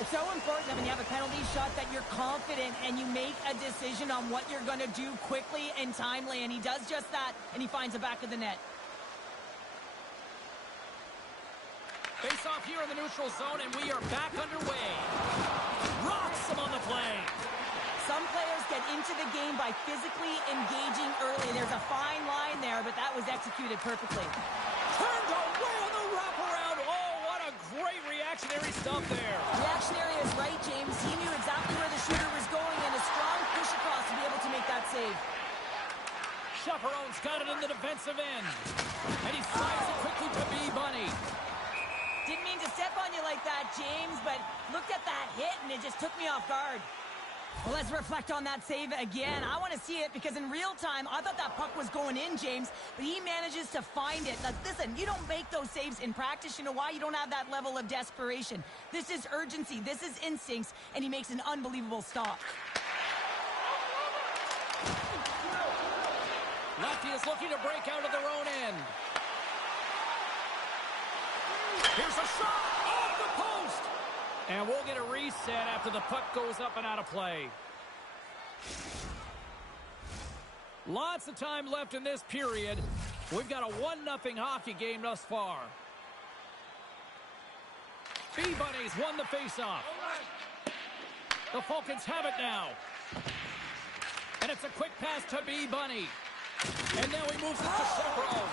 It's so important that when you have a penalty shot that you're confident and you make a decision on what you're going to do quickly and timely, and he does just that, and he finds the back of the net. Face off here in the neutral zone, and we are back underway. Rocks him on the play. Some players get into the game by physically engaging early. There's a fine line there, but that was executed perfectly. Turned away on the wraparound. Oh, what a great reactionary stuff there. Reactionary is right, James. He knew exactly where the shooter was going and a strong push across to be able to make that save. Chaperone's got it in the defensive end. And he slides it quickly to B-Bunny. Didn't mean to step on you like that, James, but looked at that hit and it just took me off guard. Well, let's reflect on that save again. I want to see it because in real time, I thought that puck was going in, James, but he manages to find it. Now, listen, you don't make those saves in practice. You know why? You don't have that level of desperation. This is urgency. This is instincts, and he makes an unbelievable stop. Lefty is looking to break out of their own end. Here's a shot off the post. And we'll get a reset after the puck goes up and out of play. Lots of time left in this period. We've got a 1-0 hockey game thus far. B-Bunnies won the faceoff. The Falcons have it now. And it's a quick pass to B-Bunny. And now he moves it to Chaperone.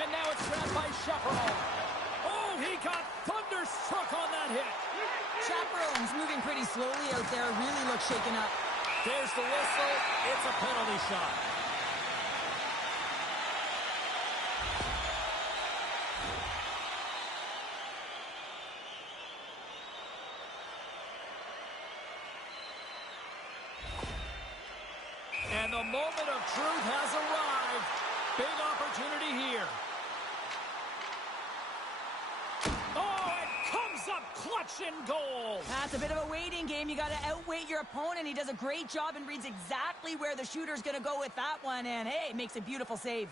And now it's grabbed by Chaperone. Oh, he got thunderstruck on that hit. Chaperone's moving pretty slowly out there. Really looks shaken up. There's the whistle. It's a penalty shot. And the moment of truth has arrived. Big opportunity here. Oh, it comes up clutch and goal. That's a bit of a waiting game. You got to outweight your opponent. He does a great job and reads exactly where the shooter's going to go with that one. And, hey, makes a beautiful save.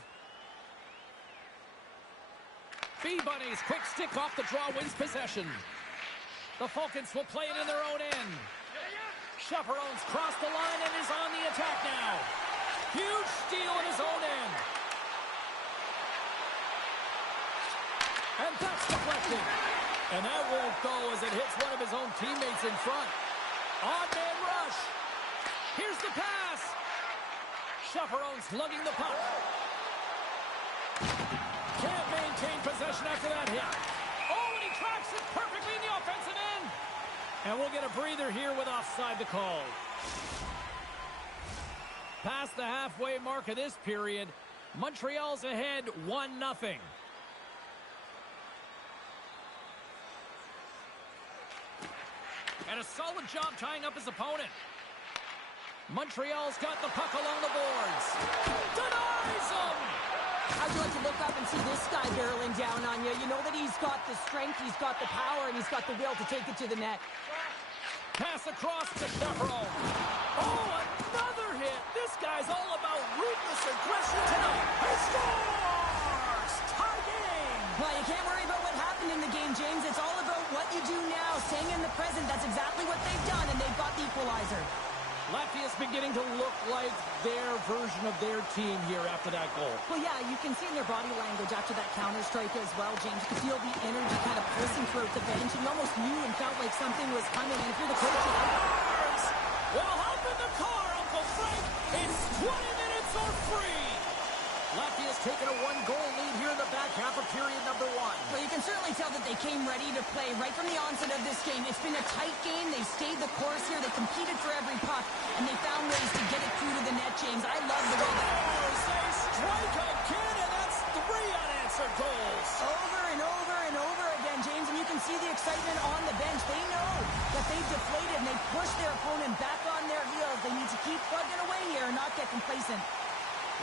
B-Bunny's quick stick off the draw wins possession. The Falcons will play it in their own end. Chaperone's crossed the line and is on the attack now. Huge steal in his own end. And that's deflected. And that won't go as it hits one of his own teammates in front. Odd man rush. Here's the pass. Chaperone's lugging the puck. Can't maintain possession after that hit. Oh, and he tracks it perfectly in the offensive end. And we'll get a breather here with offside the call. Past the halfway mark of this period, Montreal's ahead 1-0. And a solid job tying up his opponent. Montreal's got the puck along the boards. Denies him! How'd you like to look up and see this guy barreling down on you? You know that he's got the strength, he's got the power, and he's got the will to take it to the net. Pass across to Chaperone. Oh, another hit. This guy's all about ruthless aggression tonight. He scores! Tie game! Well, you can't worry about what happened in the game, James. It's all about what you do now, staying in the present. That's exactly what they've done, and they've got the equalizer. Latvia's beginning to look like their version of their team here after that goal. Well, yeah, you can see in their body language after that counter-strike as well, James. You could feel the energy kind of pulsing throughout the bench, and you almost knew and felt like something was coming. And if you're the coach, you like Stars! Well, hop in the car, Uncle Frank. It's 20 minutes or free. Latvia's taken a one-goal lead here in the back half of period number 1. Well, you can certainly tell that they came ready to play right from the onset of this game. It's been a tight game. They've stayed the course here. They competed for every puck, and they found ways to get it through to the net, James. I love the way that... They strike again, and that's 3 unanswered goals. Over and over and over again, James, and you can see the excitement on the bench. They know that they've deflated, and they've pushed their opponent back on their heels. They need to keep plugging away here and not get complacent.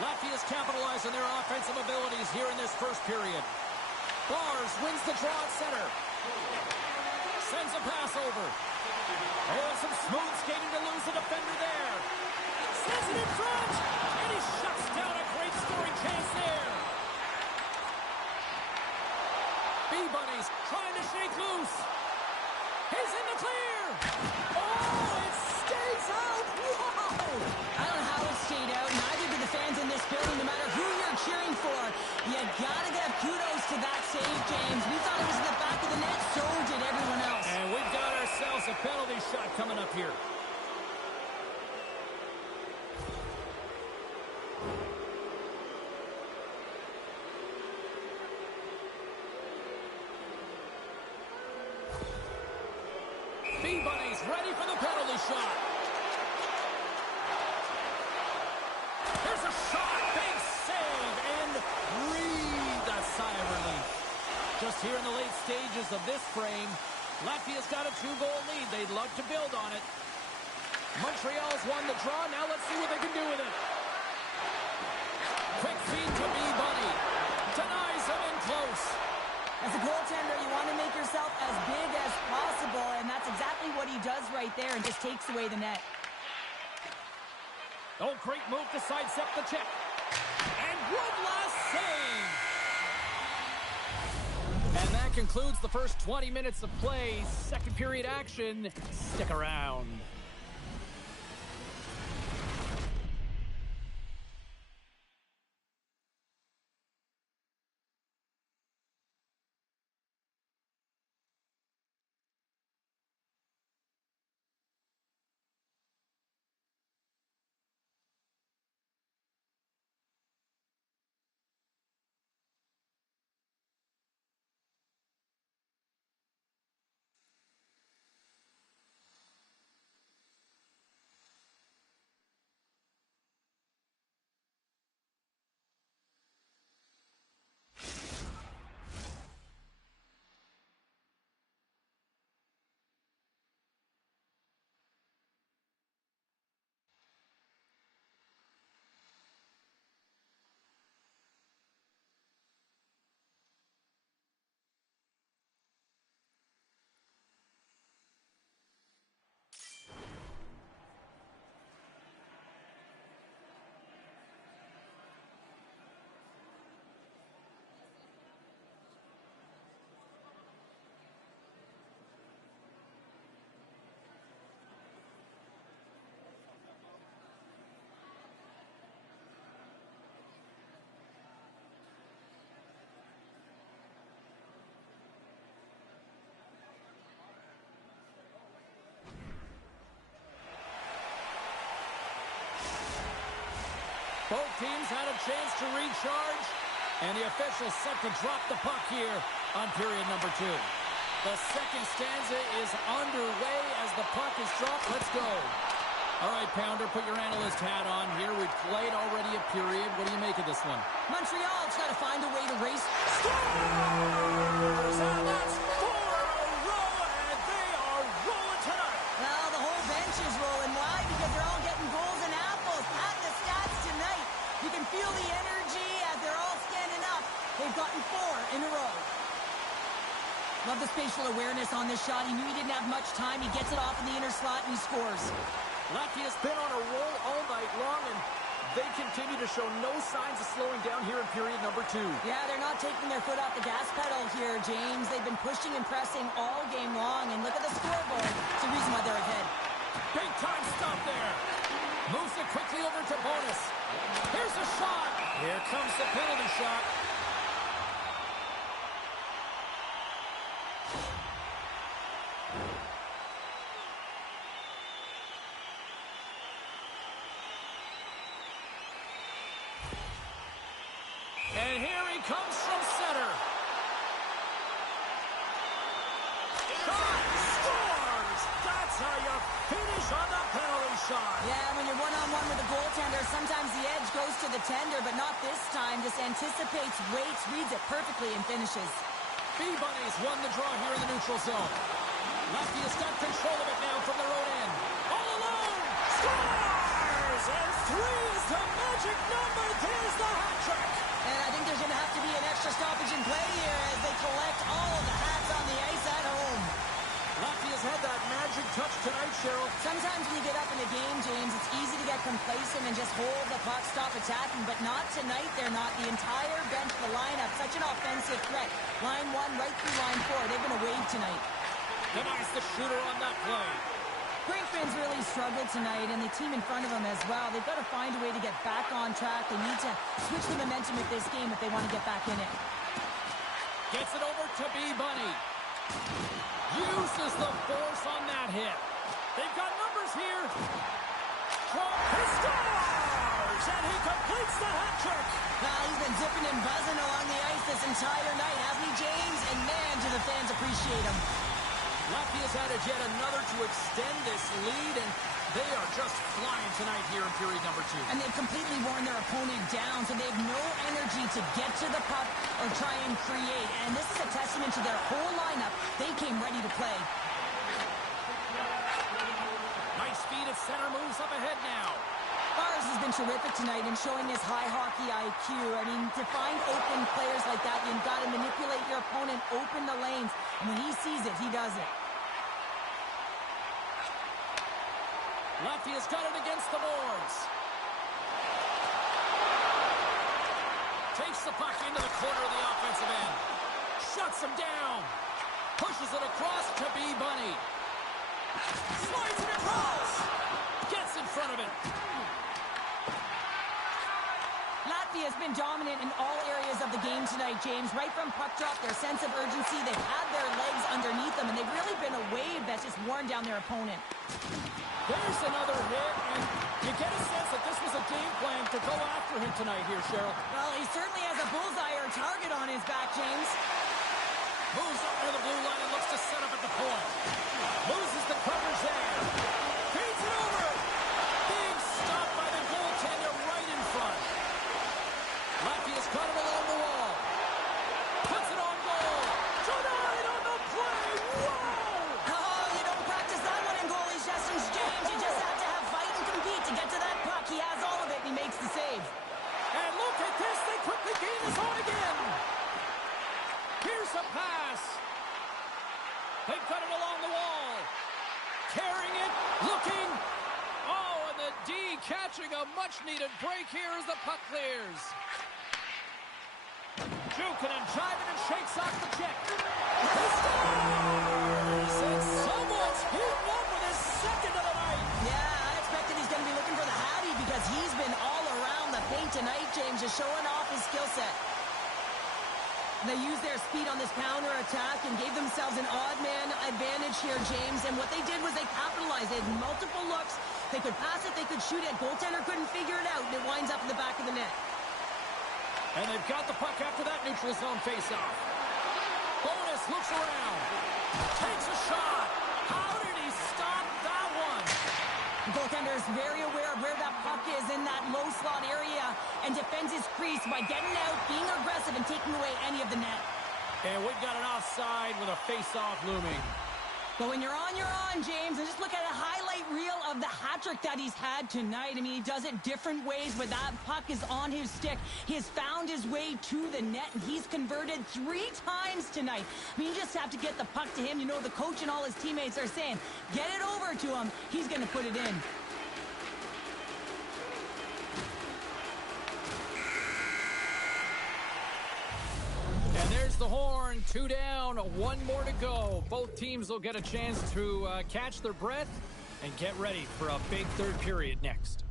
Latvia's capitalized on their offensive abilities here in this first period. Bars wins the draw at center. Sends a pass over. Oh, some smooth skating to lose the defender there. Sends it in front. And he shuts down a great scoring chance there. B-Bunnies trying to shake loose. He's in the clear. Oh, it stays out. Whoa! I don't know how it stayed out. Neither do the fans in this building, no matter who you're cheering for. You gotta give kudos to that save, James. We thought it was in the back of the net, so did everyone else. And we've got ourselves a penalty shot coming up here. B-Bunny's ready for the penalty shot. Here's a shot. Big save. And breathe a sigh of relief. Just here in the late stages of this frame, Latvia's got a 2-goal lead. They'd love to build on it. Montreal's won the draw. Now let's see what they can do with it. Quick feed to B-Bunny. Denies him in close. As a goaltender, you want to make yourself as big as possible, and that's exactly what he does right there and just takes away the net. Oh, great move to sidestep the check. And one last save. And that concludes the first 20 minutes of play. Second period action. Stick around. Both teams had a chance to recharge, and the officials set to drop the puck here on period number 2. The second stanza is underway as the puck is dropped. Let's go. All right, Pounder, put your analyst hat on here. We've played already a period. What do you make of this one? Montreal's got to find a way to race. Scores! And that's 4 in a row, and they are rolling tonight. Well, the whole bench is rolling. Why? Because they're all getting goals and apples. At the stats tonight. You can feel the energy as they're all standing up. They've gotten 4 in a row. Love the spatial awareness on this shot. He knew he didn't have much time. He gets it off in the inner slot, and he scores. Latvia's been on a roll all night long, and they continue to show no signs of slowing down here in period number 2. Yeah, they're not taking their foot off the gas pedal here, James. They've been pushing and pressing all game long, and look at the scoreboard. It's the reason why they're ahead. Big time stop there. penalty shot. And here he comes from center. Shot! Scores! That's how you finish on the penalty shot. Yeah, when you're one-on-one with a goaltender, sometimes the edge goes to the tender, but not this time. Just anticipates, waits, reads it perfectly, and finishes. B-Bunnies won the draw here in the neutral zone. Latvia's got control of it now from their own end. All alone! Scores! And 3 is the magic number. There's the hat trick. And I think there's going to have to be an extra stoppage in play here as they collect all of the hats on the ice at home. Latvia's had that magic touch tonight, Cheryl. Sometimes when you get up in a game, James, it's easy to get complacent and just hold the puck, stop attacking, but not tonight. They're not. The entire bench, the lineup, such an offensive threat. Line 1 right through line 4. They've been a wave tonight. Denies the shooter on that play. Brinkman's really struggled tonight, and the team in front of him as well. They've got to find a way to get back on track. They need to switch the momentum with this game if they want to get back in it. Gets it over to B-Bunny. Uses the force on that hit. They've got numbers here. He scores! And he completes the hat trick. Well, he's been zipping and buzzing along the ice this entire night, hasn't he, James? And man, do the fans appreciate him. Latvia's added yet another to extend this lead, and they are just flying tonight here in period number 2. And they've completely worn their opponent down, so they have no energy to get to the puck or try and create. And this is a testament to their whole lineup. They came ready to play. Nice feed at center, moves up ahead now. Bars has been terrific tonight in showing his high hockey IQ. I mean, to find open players like that, you've got to manipulate your opponent, open the lanes. And when he sees it, he does it. Latvia's got it against the boards. Takes the puck into the corner of the offensive end. Shuts him down. Pushes it across to B-Bunny. Slides it across. Gets in front of it. Latvia has been dominant in all areas of the game tonight, James. Right from puck drop, their sense of urgency, they've had their legs underneath them, and they've really been a wave that's just worn down their opponent. There's another hit, and you get a sense that this was a game plan to go after him tonight here, Cheryl. Well, he certainly has a bullseye or target on his back, James. Moves up near the blue line and looks to set up at the point. Loses the coverage there. Feeds it over. Being stopped by the goaltender right in front. Latvia's got it along the wall. Puts it on goal. Denied on the play. Whoa! Oh, you don't practice that one in goalie sessions, James. You just have to have fight and compete to get to that puck. He has all of it, and he makes the save. And look at this. They quickly gain his own again. Here's a pass. They've got it along the wall. Carrying it. Looking. Oh, and the D catching a much-needed break here as the puck clears. Jukin and jiving and shakes off the check. He scores! And someone's heating up with his second of the night. Yeah, I expected he's going to be looking for the Hattie because he's been all around the paint tonight, James, just showing off his skill set. They used their speed on this counter-attack and gave themselves an odd-man advantage here, James. And what they did was they capitalized. They had multiple looks. They could pass it, they could shoot it. Goaltender couldn't figure it out, and it winds up in the back of the net. And they've got the puck after that neutral zone faceoff. Bonus looks around. Takes a shot. How did he stop that one? The goaltender is very aware of where that puck is in that low slot area and defends his crease by getting out, being aggressive, and taking away any of the net. And we've got an offside with a face-off looming. But when you're on, James, and just look at a highlight reel of the hat-trick that he's had tonight. I mean, he does it different ways, but that puck is on his stick. He has found his way to the net, and he's converted 3 times tonight. I mean, you just have to get the puck to him. You know, the coach and all his teammates are saying, get it over to him. He's going to put it in. And there's the horn. 2 down, 1 more to go. Both teams will get a chance to catch their breath and get ready for a big third period next.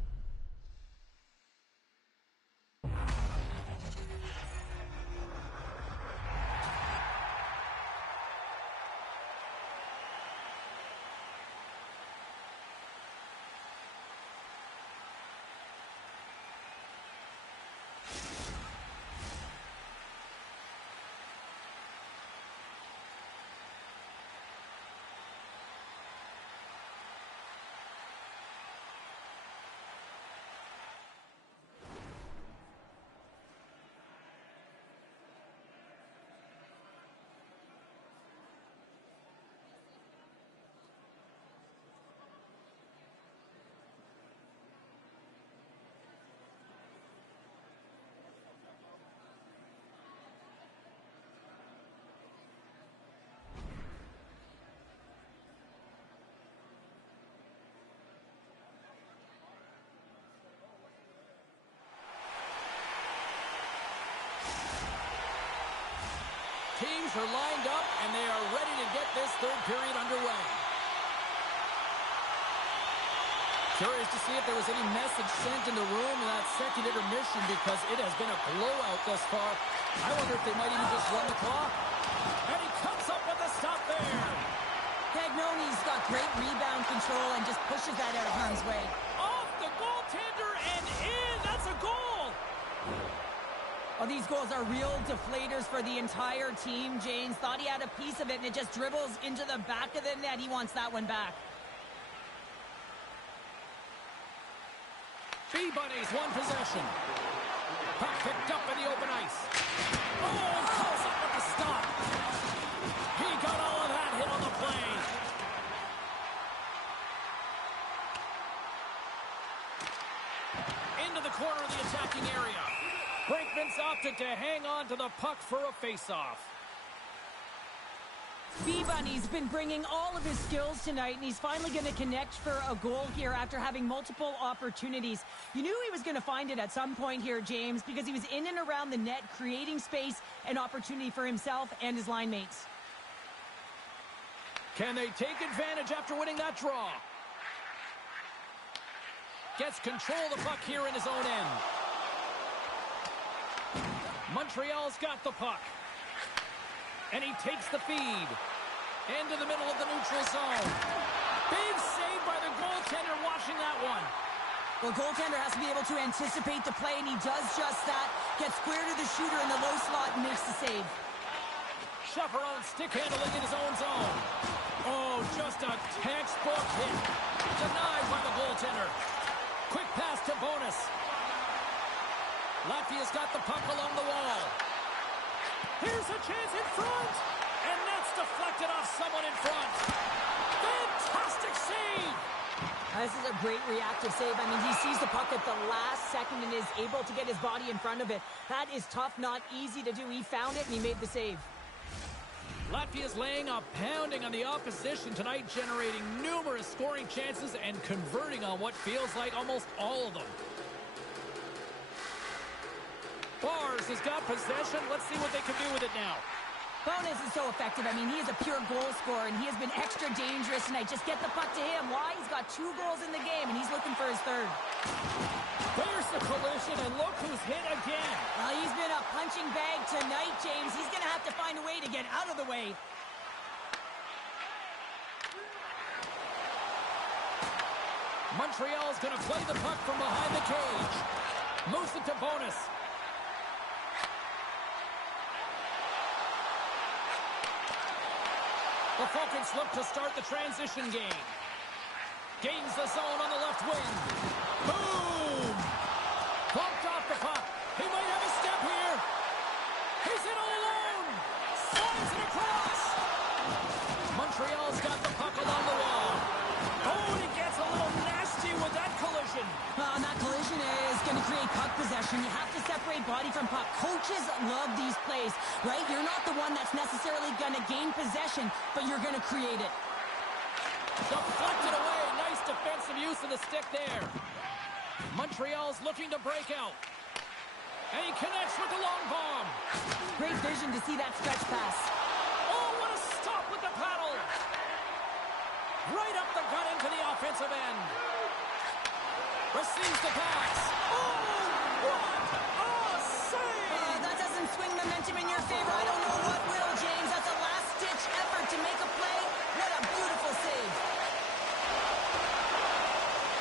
players are lined up, and they are ready to get this third period underway. Curious to see if there was any message sent in the room in that second intermission, because it has been a blowout thus far. I wonder if they might even just run the clock. And he comes up with a stop there. Cagnoni's got great rebound control and just pushes that out of harm's way. Off the goaltender and in. That's a goal. Oh, these goals are real deflators for the entire team. James thought he had a piece of it, and it just dribbles into the back of the net. He wants that one back. B-Bunnies, one possession. Puck picked up in the open ice. Oh, calls up with the stop. He got all of that hit on the play. Into the corner of the attacking area. Brinkman's opted to hang on to the puck for a face-off. B-Bunny's been bringing all of his skills tonight, and he's finally going to connect for a goal here after having multiple opportunities. You knew he was going to find it at some point here, James, because he was in and around the net, creating space and opportunity for himself and his line mates. Can they take advantage after winning that draw? Gets control of the puck here in his own end. Montreal's got the puck. And he takes the feed. Into the middle of the neutral zone. Big save by the goaltender watching that one. Well, goaltender has to be able to anticipate the play, and he does just that. Gets square to the shooter in the low slot and makes the save. Chaperone stick handling in his own zone. Oh, just a textbook hit. Denied by the goaltender. Quick pass to Bonus. Latvia's got the puck along the wall. Here's a chance in front. And that's deflected off someone in front. Fantastic save. This is a great reactive save. I mean, he sees the puck at the last second and is able to get his body in front of it. That is tough, not easy to do. He found it and he made the save. Latvia's laying a pounding on the opposition tonight, generating numerous scoring chances and converting on what feels like almost all of them. Bars has got possession. Let's see what they can do with it now. Bonus is so effective. I mean, he is a pure goal scorer, and he has been extra dangerous tonight. Just get the puck to him. Why? He's got 2 goals in the game, and he's looking for his third. There's the collision, and look who's hit again. Well, he's been a punching bag tonight, James. He's going to have to find a way to get out of the way. Montreal's going to play the puck from behind the cage. Moves it to Bonus. The Falcons look to start the transition game. Gains the zone on the left wing. Boom! Bumped off the puck. He might have a step here. He's in all alone. Slides it across. Montreal's got the puck along the wall. Oh, and he gets a little nasty with that collision. And that collision is going to create puck possession. You have to separate body from puck. Coaches love these plays, right? You're not the one that's necessarily going to gain possession, but you're going to create it. Deflected away. Nice defensive use of the stick there. Montreal's looking to break out. And he connects with the long bomb. Great vision to see that stretch pass. Oh, what a stop with the paddle. Right up the gut into the offensive end. Receives the pass. Oh, what a save! That doesn't swing momentum in your favor. I don't know what will, James. That's a last-ditch effort to make a play. What a beautiful save.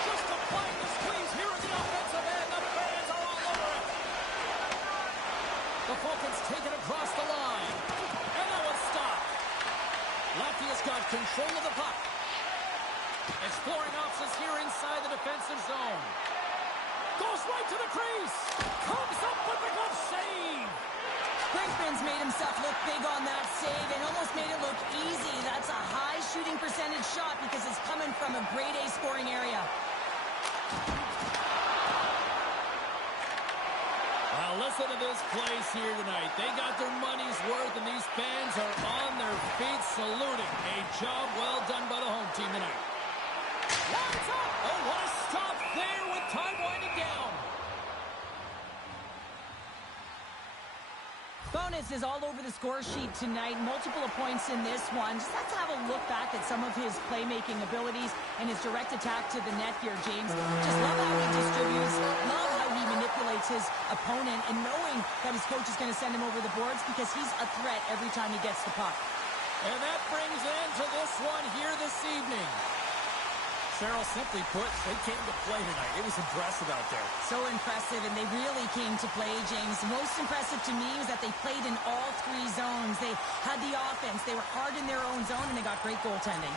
Just applying the squeeze here in the offensive end. The fans are all over it. The Falcons take it across the line. And that was stopped. Latvia's got control of the puck. Exploring options here inside the defensive zone. Goes right to the crease. Comes up with a good save. Brinkman's made himself look big on that save and almost made it look easy. That's a high shooting percentage shot because it's coming from a grade A scoring area. Well, listen to this place here tonight. They got their money's worth, and these fans are on their feet saluting. A job well done by the home team tonight. Lines up! Oh, what a stop there with time winding down. Bonus Thomas is all over the score sheet tonight. Multiple points in this one. Just let's have a look back at some of his playmaking abilities and his direct attack to the net here, James. Just love how he distributes. Love how he manipulates his opponent and knowing that his coach is going to send him over the boards because he's a threat every time he gets the puck. And that brings an end to this one here this evening. Cheryl, simply put, they came to play tonight. It was impressive out there. So impressive, and they really came to play, James. Most impressive to me was that they played in all three zones. They had the offense. They were hard in their own zone, and they got great goaltending.